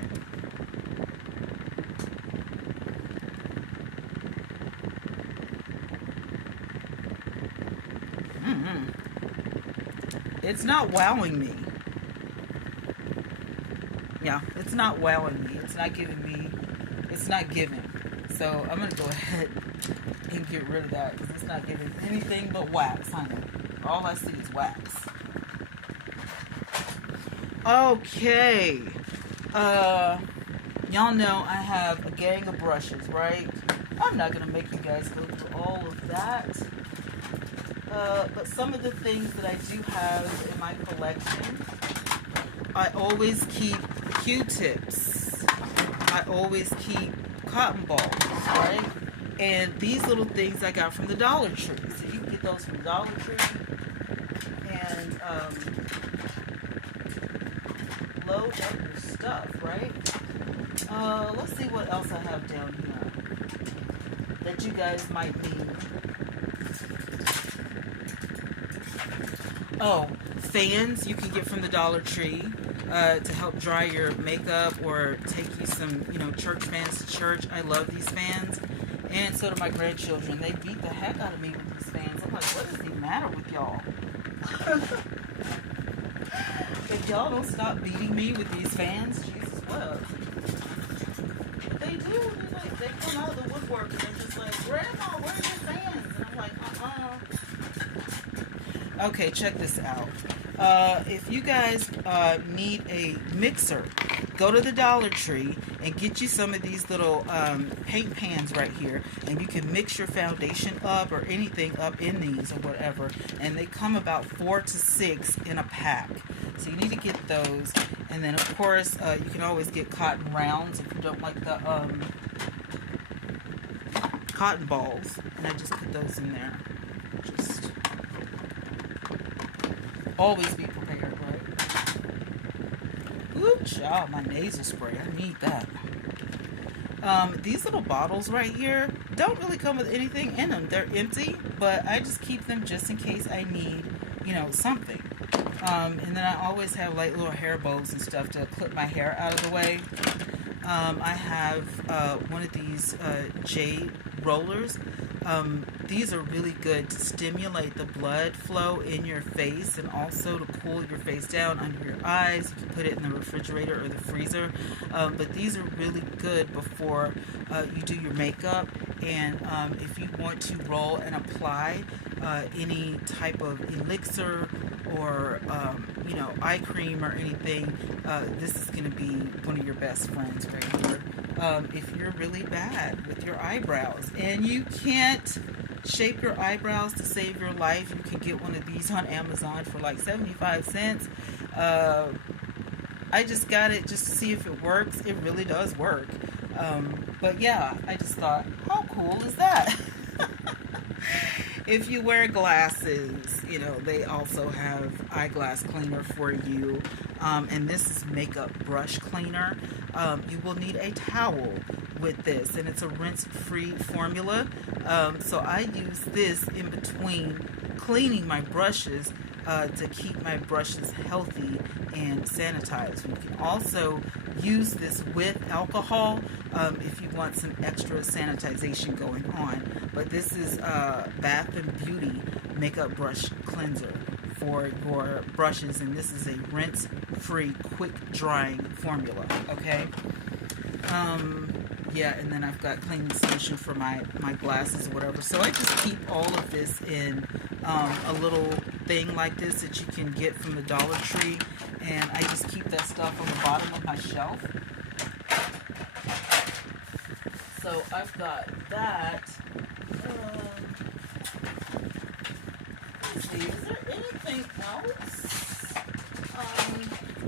It's not wowing me. Yeah, it's not wowing me. It's not giving me, it's not giving. So I'm going to go ahead and get rid of that because it's not giving anything but wax, honey. All I see is wax. Okay. Y'all know I have a gang of brushes, right? I'm not going to make you guys go through all of that. But some of the things that I do have in my collection, I always keep Q-tips. I always keep cotton balls, right? And these little things I got from the Dollar Tree. So you can get those from the Dollar Tree. And load up your stuff, right? Let's see what else I have down here that you guys might need. Oh, fans you can get from the Dollar Tree to help dry your makeup or take you some, church fans to church. I love these fans. And so do my grandchildren. They beat the heck out of me with these fans. I'm like, what is the matter with y'all? If y'all don't stop beating me with these fans, Jesus, what up? But they do. They come out of the woodwork and they're just like, Grandma, where are your fans? And I'm like, Okay, check this out. If you guys need a mixer, go to the Dollar Tree and get you some of these little paint pans right here, and you can mix your foundation up or anything up in these or whatever, and they come about 4 to 6 in a pack. So you need to get those. And then of course you can always get cotton rounds if you don't like the cotton balls, and I just put those in there. Just always be prepared, right? Ooh, child, my nasal spray. I need that. These little bottles right here, don't really come with anything in them. They're empty, but I just keep them just in case I need, you know, something. And then I always have like little hair bows and stuff to clip my hair out of the way. I have one of these jade rollers. These are really good to stimulate the blood flow in your face and also to cool your face down under your eyes. You can put it in the refrigerator or the freezer. But these are really good before you do your makeup. And if you want to roll and apply any type of elixir or you know, eye cream or anything, this is going to be one of your best friends right here. If you're really bad with your eyebrows and you can't shape your eyebrows to save your life, you can get one of these on Amazon for like 75 cents. I just got it just to see if it works. It really does work. But yeah, I just thought, how cool is that? If you wear glasses, you know, they also have eyeglass cleaner for you. And this is makeup brush cleaner. You will need a towel with this, and it's a rinse-free formula. So I use this in between cleaning my brushes to keep my brushes healthy and sanitized. You can also use this with alcohol if you want some extra sanitization going on. But this is Bath and Beauty makeup brush cleanser for your brushes, and this is a rinse-free, quick-drying formula, okay? Yeah, and then I've got cleaning solution for my glasses or whatever. So I just keep all of this in a little thing like this that you can get from the Dollar Tree, and I just keep that stuff on the bottom of my shelf. So I've got that. Let's see, is there anything else?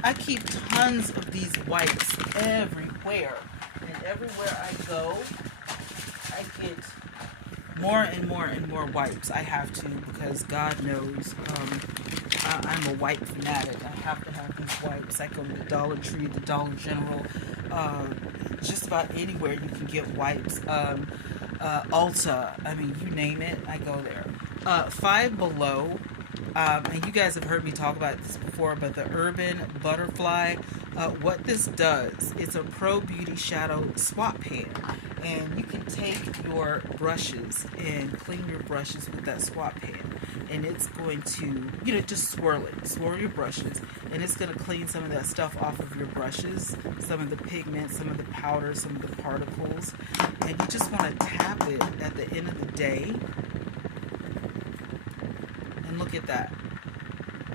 I keep tons of these wipes everywhere. And everywhere I go, I get more and more and more wipes. I have to, because God knows I'm a wipe fanatic. I have to have these wipes. I go to the Dollar Tree, the Dollar General, just about anywhere you can get wipes. Ulta, I mean, you name it, I go there. Five Below, and you guys have heard me talk about this before, but the Urban Butterfly, what this does, it's a Pro Beauty Shadow Swap Pan, and you can take your brushes and clean your brushes with that swap pan, and it's going to, you know, just swirl your brushes, and it's going to clean some of that stuff off of your brushes, some of the pigment, some of the powder, some of the particles, and you just want to tap it at the end of the day. And look at that.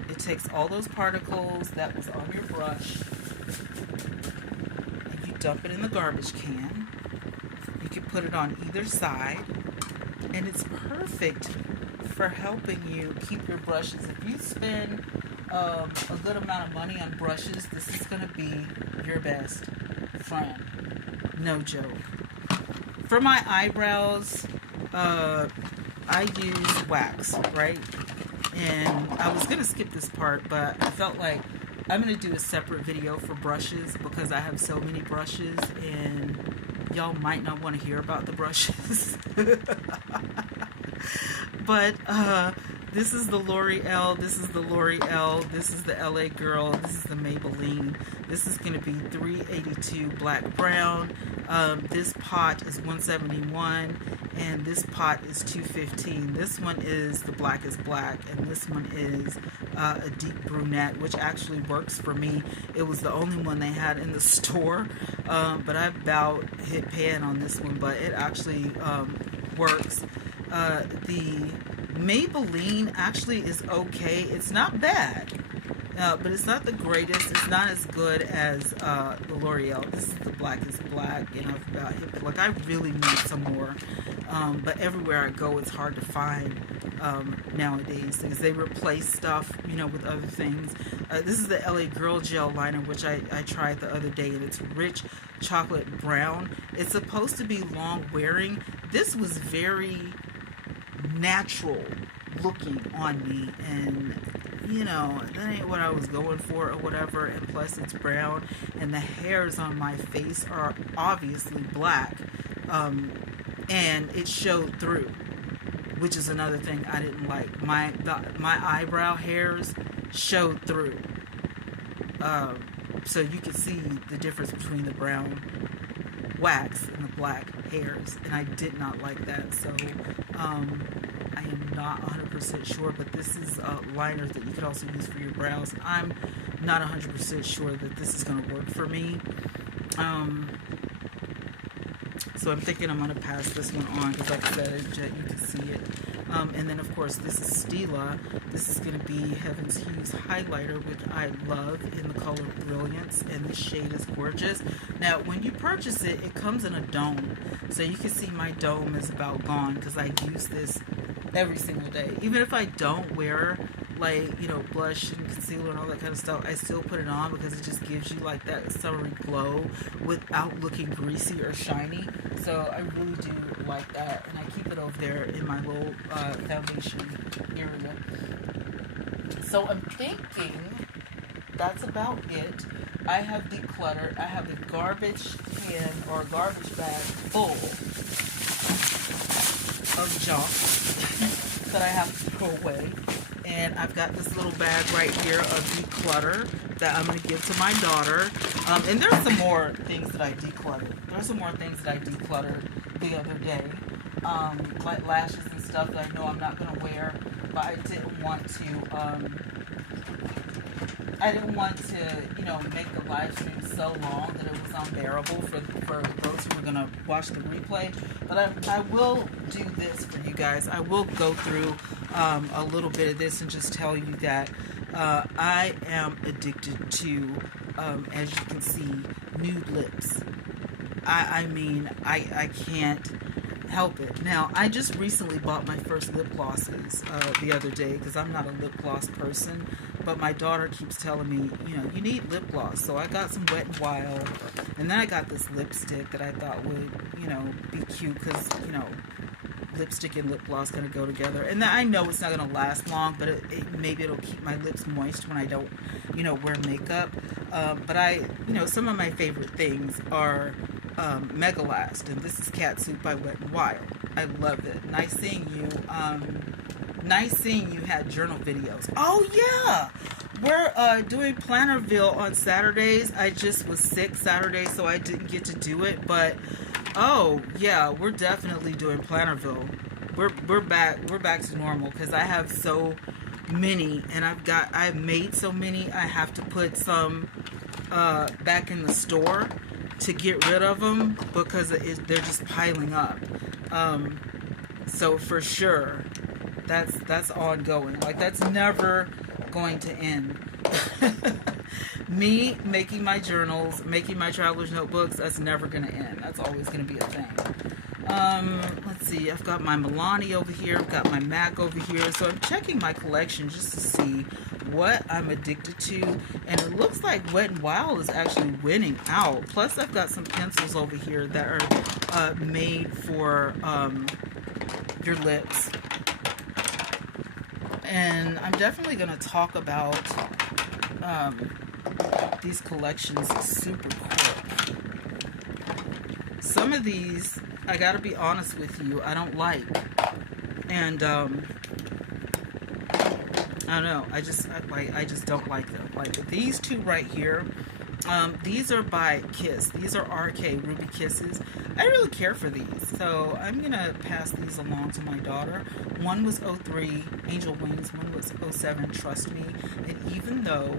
It takes all those particles that was on your brush, and you dump it in the garbage can. You can put it on either side, and it's perfect for helping you keep your brushes. If you spend a good amount of money on brushes, this is going to be your best friend. No joke. For my eyebrows, I use wax, right? And I was going to skip this part, but I felt like I'm going to do a separate video for brushes because I have so many brushes and y'all might not want to hear about the brushes. But this is the L'Oreal, this is the L'Oreal, this is the LA Girl, this is the Maybelline. This is going to be $382 black brown. This pot is $171, and this pot is $215. This one is the black is black, and this one is a deep brunette, which actually works for me. It was the only one they had in the store, but I about hit pan on this one, but it actually works. The Maybelline actually is okay. It's not bad, but it's not the greatest. It's not as good as the L'Oreal. This is the black is black, and I've about hit, like, I really need some more, but everywhere I go it's hard to find nowadays because they replace stuff, you know, with other things. This is the LA Girl Gel Liner, which I tried the other day, and it's rich chocolate brown. It's supposed to be long wearing. This was very natural looking on me, and you know, that ain't what I was going for or whatever. And plus it's brown, and the hairs on my face are obviously black. and it showed through, which is another thing I didn't like. My eyebrow hairs showed through, so you could see the difference between the brown wax and the black hairs, and I did not like that. So I am not 100% sure, but this is a liner that you could also use for your brows. I'm not 100% sure that this is going to work for me. So I'm thinking I'm going to pass this one on, because like I said, you can see it. And then of course this is Stila. This is going to be Heaven's Hues highlighter, which I love, in the color Brilliance, and the shade is gorgeous. Now when you purchase it, it comes in a dome, so you can see my dome is about gone, because I use this every single day. Even if I don't wear, like, you know, blush and concealer and all that kind of stuff, I still put it on, because it just gives you like that summery glow without looking greasy or shiny. So I really do like that, and I keep it over there in my little foundation area. So I'm thinking that's about it. I have decluttered. I have a garbage can or a garbage bag full of junk that I have to throw away. And I've got this little bag right here of declutter that I'm going to give to my daughter. And there's some more things that I decluttered. There's some more things that I decluttered the other day. Like lashes and stuff that I know I'm not going to wear. But I didn't want to, you know, make the live stream so long that it was unbearable for those who are going to watch the replay. But I will do this for you guys. I will go through a little bit of this and just tell you that I am addicted to, as you can see, nude lips. I mean, I can't help it. Now, I just recently bought my first lip glosses the other day, because I'm not a lip gloss person, but my daughter keeps telling me, you know, you need lip gloss. So I got some Wet n Wild, and then I got this lipstick that I thought would, you know, be cute, because, you know, lipstick and lip gloss going to go together. And I know it's not going to last long, but maybe it'll keep my lips moist when I don't, you know, wear makeup. But you know, some of my favorite things are Mega Last, and this is Catsuit by Wet n Wild. I love it. Nice seeing you. Nice seeing you had journal videos. Oh yeah, we're doing Plannerville on Saturdays. I just was sick Saturday, so I didn't get to do it. But oh yeah, we're definitely doing Plannerville. We're back to normal, because I have so many, and I've made so many. I have to put some back in the store to get rid of them, because they're just piling up. So for sure, that's ongoing. Like, that's never going to end. Me making my journals, making my traveler's notebooks, that's never going to end. That's always going to be a thing. Let's see, I've got my Milani over here, I've got my MAC over here, so I'm checking my collection just to see what I'm addicted to, and it looks like Wet n Wild is actually winning out. Plus I've got some pencils over here that are made for your lips, and I'm definitely going to talk about these collections super quick. Some of these, I gotta be honest with you, I don't like, and I don't know, I just don't like them. Like these two right here, these are by Kiss. These are RK Ruby Kisses. I didn't really care for these, so I'm gonna pass these along to my daughter. One was 03 Angel Wings, one was 07 Trust Me, and even though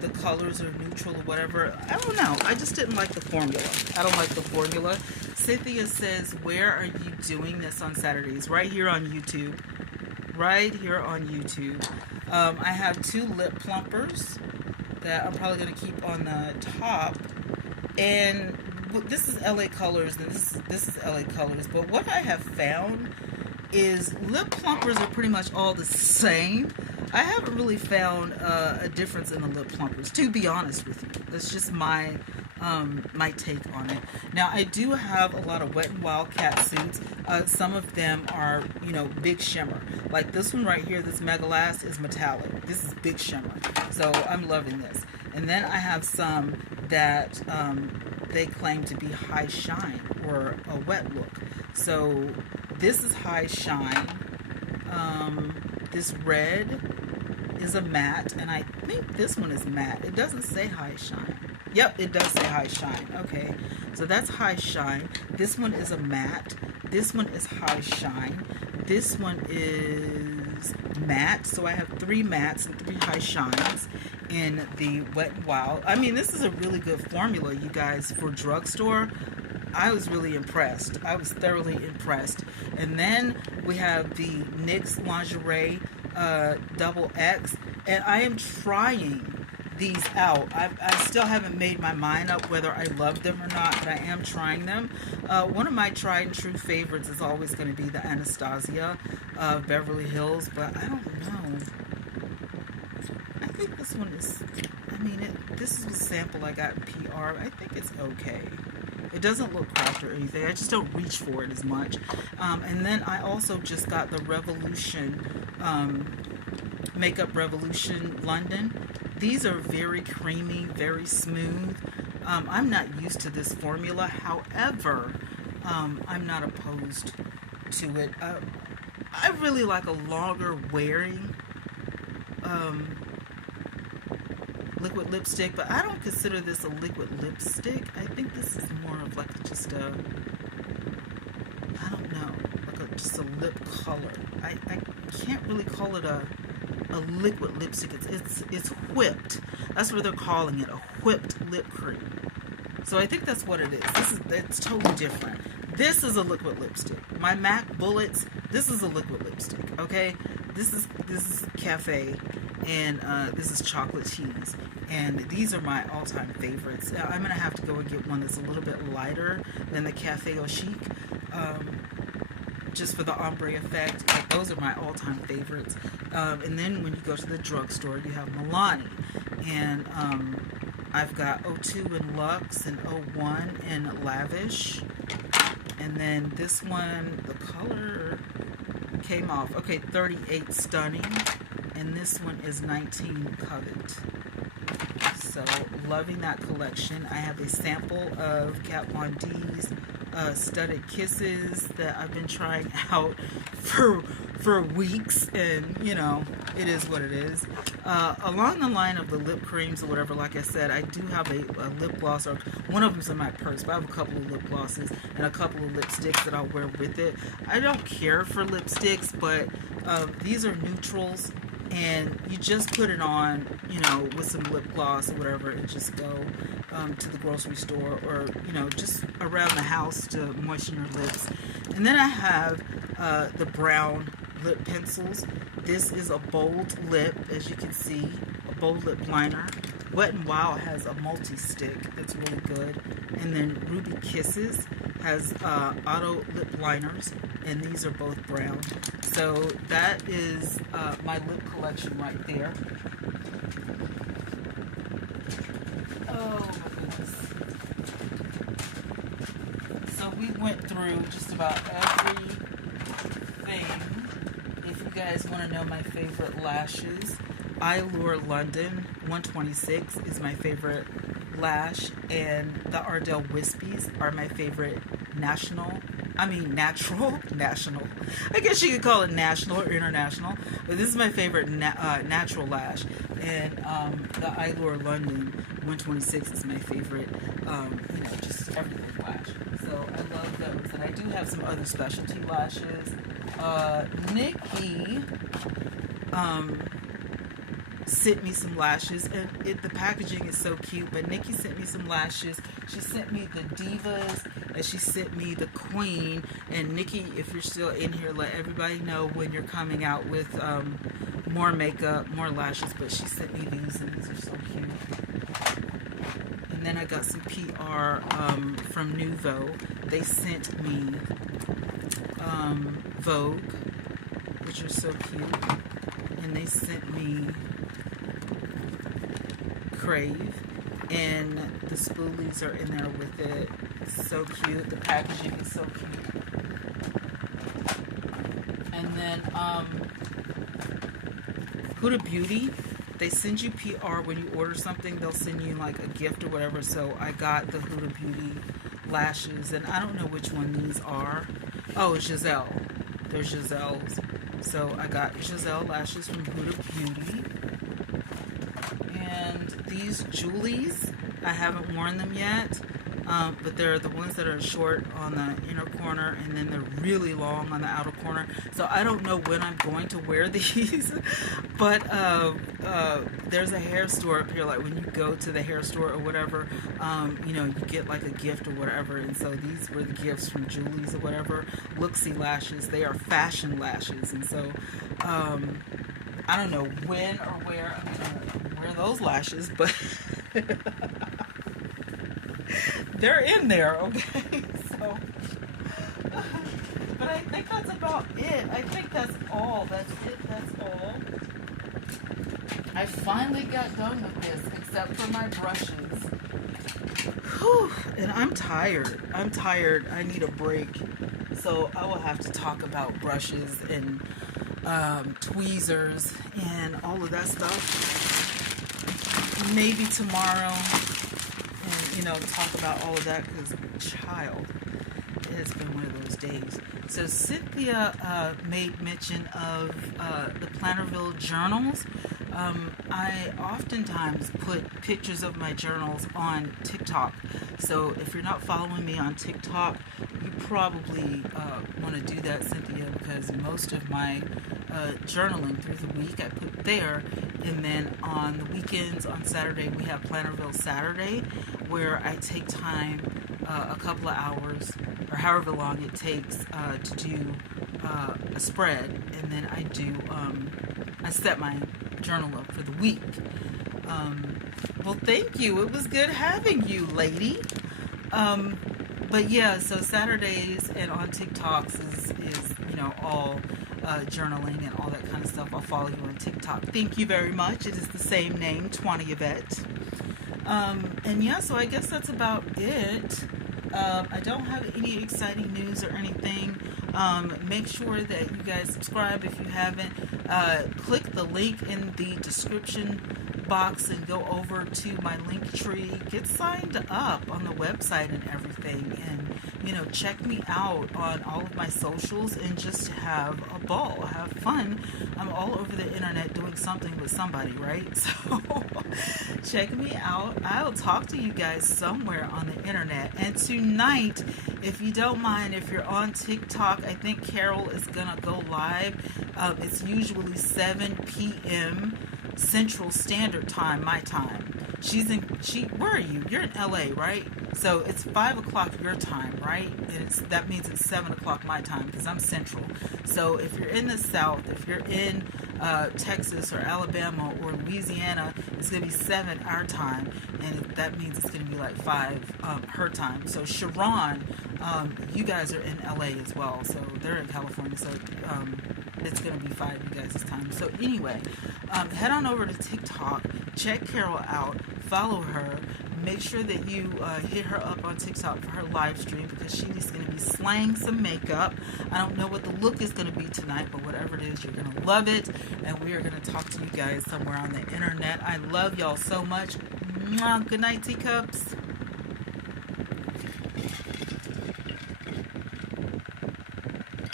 the colors are neutral or whatever, I don't know, I just didn't like the formula. I don't like the formula. Cynthia says, where are you doing this on Saturdays? Right here on YouTube. Right here on YouTube. I have two lip plumpers that I'm probably going to keep on the top, and this is LA Colors, and this is LA Colors, but what I have found is lip plumpers are pretty much all the same. I haven't really found a difference in the lip plumpers, to be honest with you. That's just my my take on it. Now, I do have a lot of Wet n Wild cat suits. Some of them are, you know, big shimmer. Like this one right here, this Mega Last is metallic. This is big shimmer. So I'm loving this. And then I have some that they claim to be high shine or a wet look. So this is High Shine. This red is a matte, and I think this one is matte. It doesn't say High Shine. Yep, it does say High Shine. Okay, so that's High Shine. This one is a matte. This one is High Shine. This one is matte. So I have 3 mattes and 3 High Shines in the Wet n Wild. I mean, this is a really good formula, you guys, for drugstore. I was really impressed. I was thoroughly impressed. And then we have the NYX Lingerie Double X, and I am trying these out. I still haven't made my mind up whether I love them or not, but I am trying them. One of my tried and true favorites is always going to be the Anastasia Beverly Hills, but I don't know. I think this one is, I mean, this is a sample I got in PR. I think it's okay. It doesn't look cracked or anything. I just don't reach for it as much. And then I also just got the Revolution, Makeup Revolution London. These are very creamy, very smooth. I'm not used to this formula. However, I'm not opposed to it. I really like a longer wearing liquid lipstick, but I don't consider this a liquid lipstick. I think this is more of like just a, I don't know, like just a lip color. I can't really call it a liquid lipstick. It's whipped. That's what they're calling it, a whipped lip cream. So I think that's what it is. It's totally different. This is a liquid lipstick. My MAC Bullets, this is a liquid lipstick. Okay, this is Cafe, and this is Chocolate Cheese, and these are my all-time favorites. Now, I'm gonna have to go and get one that's a little bit lighter than the Cafe Au Chic, just for the ombre effect. Like, those are my all-time favorites. And then when you go to the drugstore, you have Milani, and I've got O2 and Luxe, and O1 and Lavish, and then this one, the color came off. Okay, 38 Stunning, and this one is 19 Covet. So loving that collection. I have a sample of Kat Von D's Studded Kisses that I've been trying out for weeks, and you know, it is what it is. Along the line of the lip creams or whatever, like I said, I do have a lip gloss, or one of them's in my purse, but I have a couple of lip glosses and a couple of lipsticks that I'll wear with it. I don't care for lipsticks, but these are neutrals, and you just put it on, you know, with some lip gloss or whatever, and just go to the grocery store, or you know, just around the house to moisten your lips. And then I have the brown lip pencils. This is a bold lip, as you can see, a bold lip liner. Wet n Wild has a multi-stick that's really good, and then Ruby Kisses has auto lip liners, and these are both brown. So that is my lip collection right there. Oh my goodness. So we went through just about everything. If you guys want to know my favorite lashes, Allure London 126 is my favorite lash, and the Ardell Wispies are my favorite natural. I guess you could call it national or international, but this is my favorite natural lash, and the Allure London 126 is my favorite, you know, just everything lash. So I love those, and I do have some other specialty lashes. Nikki sent me some lashes, and the packaging is so cute, but Nikki sent me some lashes. She sent me the Divas, and she sent me the Queen. And Nikki, if you're still in here, let everybody know when you're coming out with more makeup, more lashes. But she sent me these, and these are so cute. And then I got some PR from Nouveau. They sent me Vogue, which are so cute, and they sent me Crave, and the spoolies are in there with it. It's so cute. The packaging is so cute. And then Huda Beauty, they send you PR when you order something. They'll send you like a gift or whatever. So I got the Huda Beauty lashes, and I don't know which one these are, Oh, Giselle. They're Giselle's. So I got Giselle lashes from Huda Beauty. And these Julies, I haven't worn them yet. But they're the ones that are short on the inner corner, and then they're really long on the outer corner. So I don't know when I'm going to wear these. But there's a hair store up here, like when you go to the hair store or whatever, you know, you get like a gift or whatever. And so these were the gifts from Julie's or whatever. Looksy lashes. They are fashion lashes. And so I don't know when or where I'm going to wear those lashes, but they're in there, okay? So, but I think that's about it. I think that's all. That's it. That's all. I finally got done with this, except for my brushes. Whew, and I'm tired. I'm tired. I need a break. So I will have to talk about brushes and tweezers and all of that stuff. Maybe tomorrow. And, you know, talk about all of that because, child, it has been one of those days. So Cynthia made mention of the Plannerville journals. I oftentimes put pictures of my journals on TikTok. So if you're not following me on TikTok, you probably want to do that, Cynthia, because most of my journaling through the week I put there. And then on the weekends, on Saturday, we have Plannerville Saturday, where I take time, a couple of hours, or however long it takes to do a spread. And then I set my journal up for the week. Well, thank you. It was good having you, lady. But yeah, so Saturdays and on TikToks is you know, all journaling and all that kind of stuff. I'll follow you on TikTok. Thank you very much. It is the same name, TwannaYvette. And yeah, so I guess that's about it. I don't have any exciting news or anything. Make sure that you guys subscribe if you haven't. Click the link in the description box and go over to my link tree. Get signed up on the website and everything, and you know, check me out on all of my socials and just have a ball, have fun. I'm all over the internet doing something with somebody, right? So check me out. I'll talk to you guys somewhere on the internet. And tonight, if you don't mind, if you're on TikTok, I think Carol is gonna go live. It's usually 7 p.m. Central Standard Time, my time. Where are you? You're in LA, right? So it's 5 o'clock your time, right? And that means it's 7 o'clock my time because I'm Central. So if you're in the South, if you're in Texas or Alabama or Louisiana, it's going to be 7 our time. And that means it's going to be like 5 her time. So Sharon, you guys are in LA as well. So they're in California. So it's going to be 5 you guys' time. So anyway, head on over to TikTok. Check Carol out. Follow her. Make sure that you hit her up on TikTok for her live stream because she's going to be slaying some makeup. I don't know what the look is going to be tonight, but whatever it is, you're going to love it. And we are going to talk to you guys somewhere on the internet. I love y'all so much. Mwah. Good night, teacups.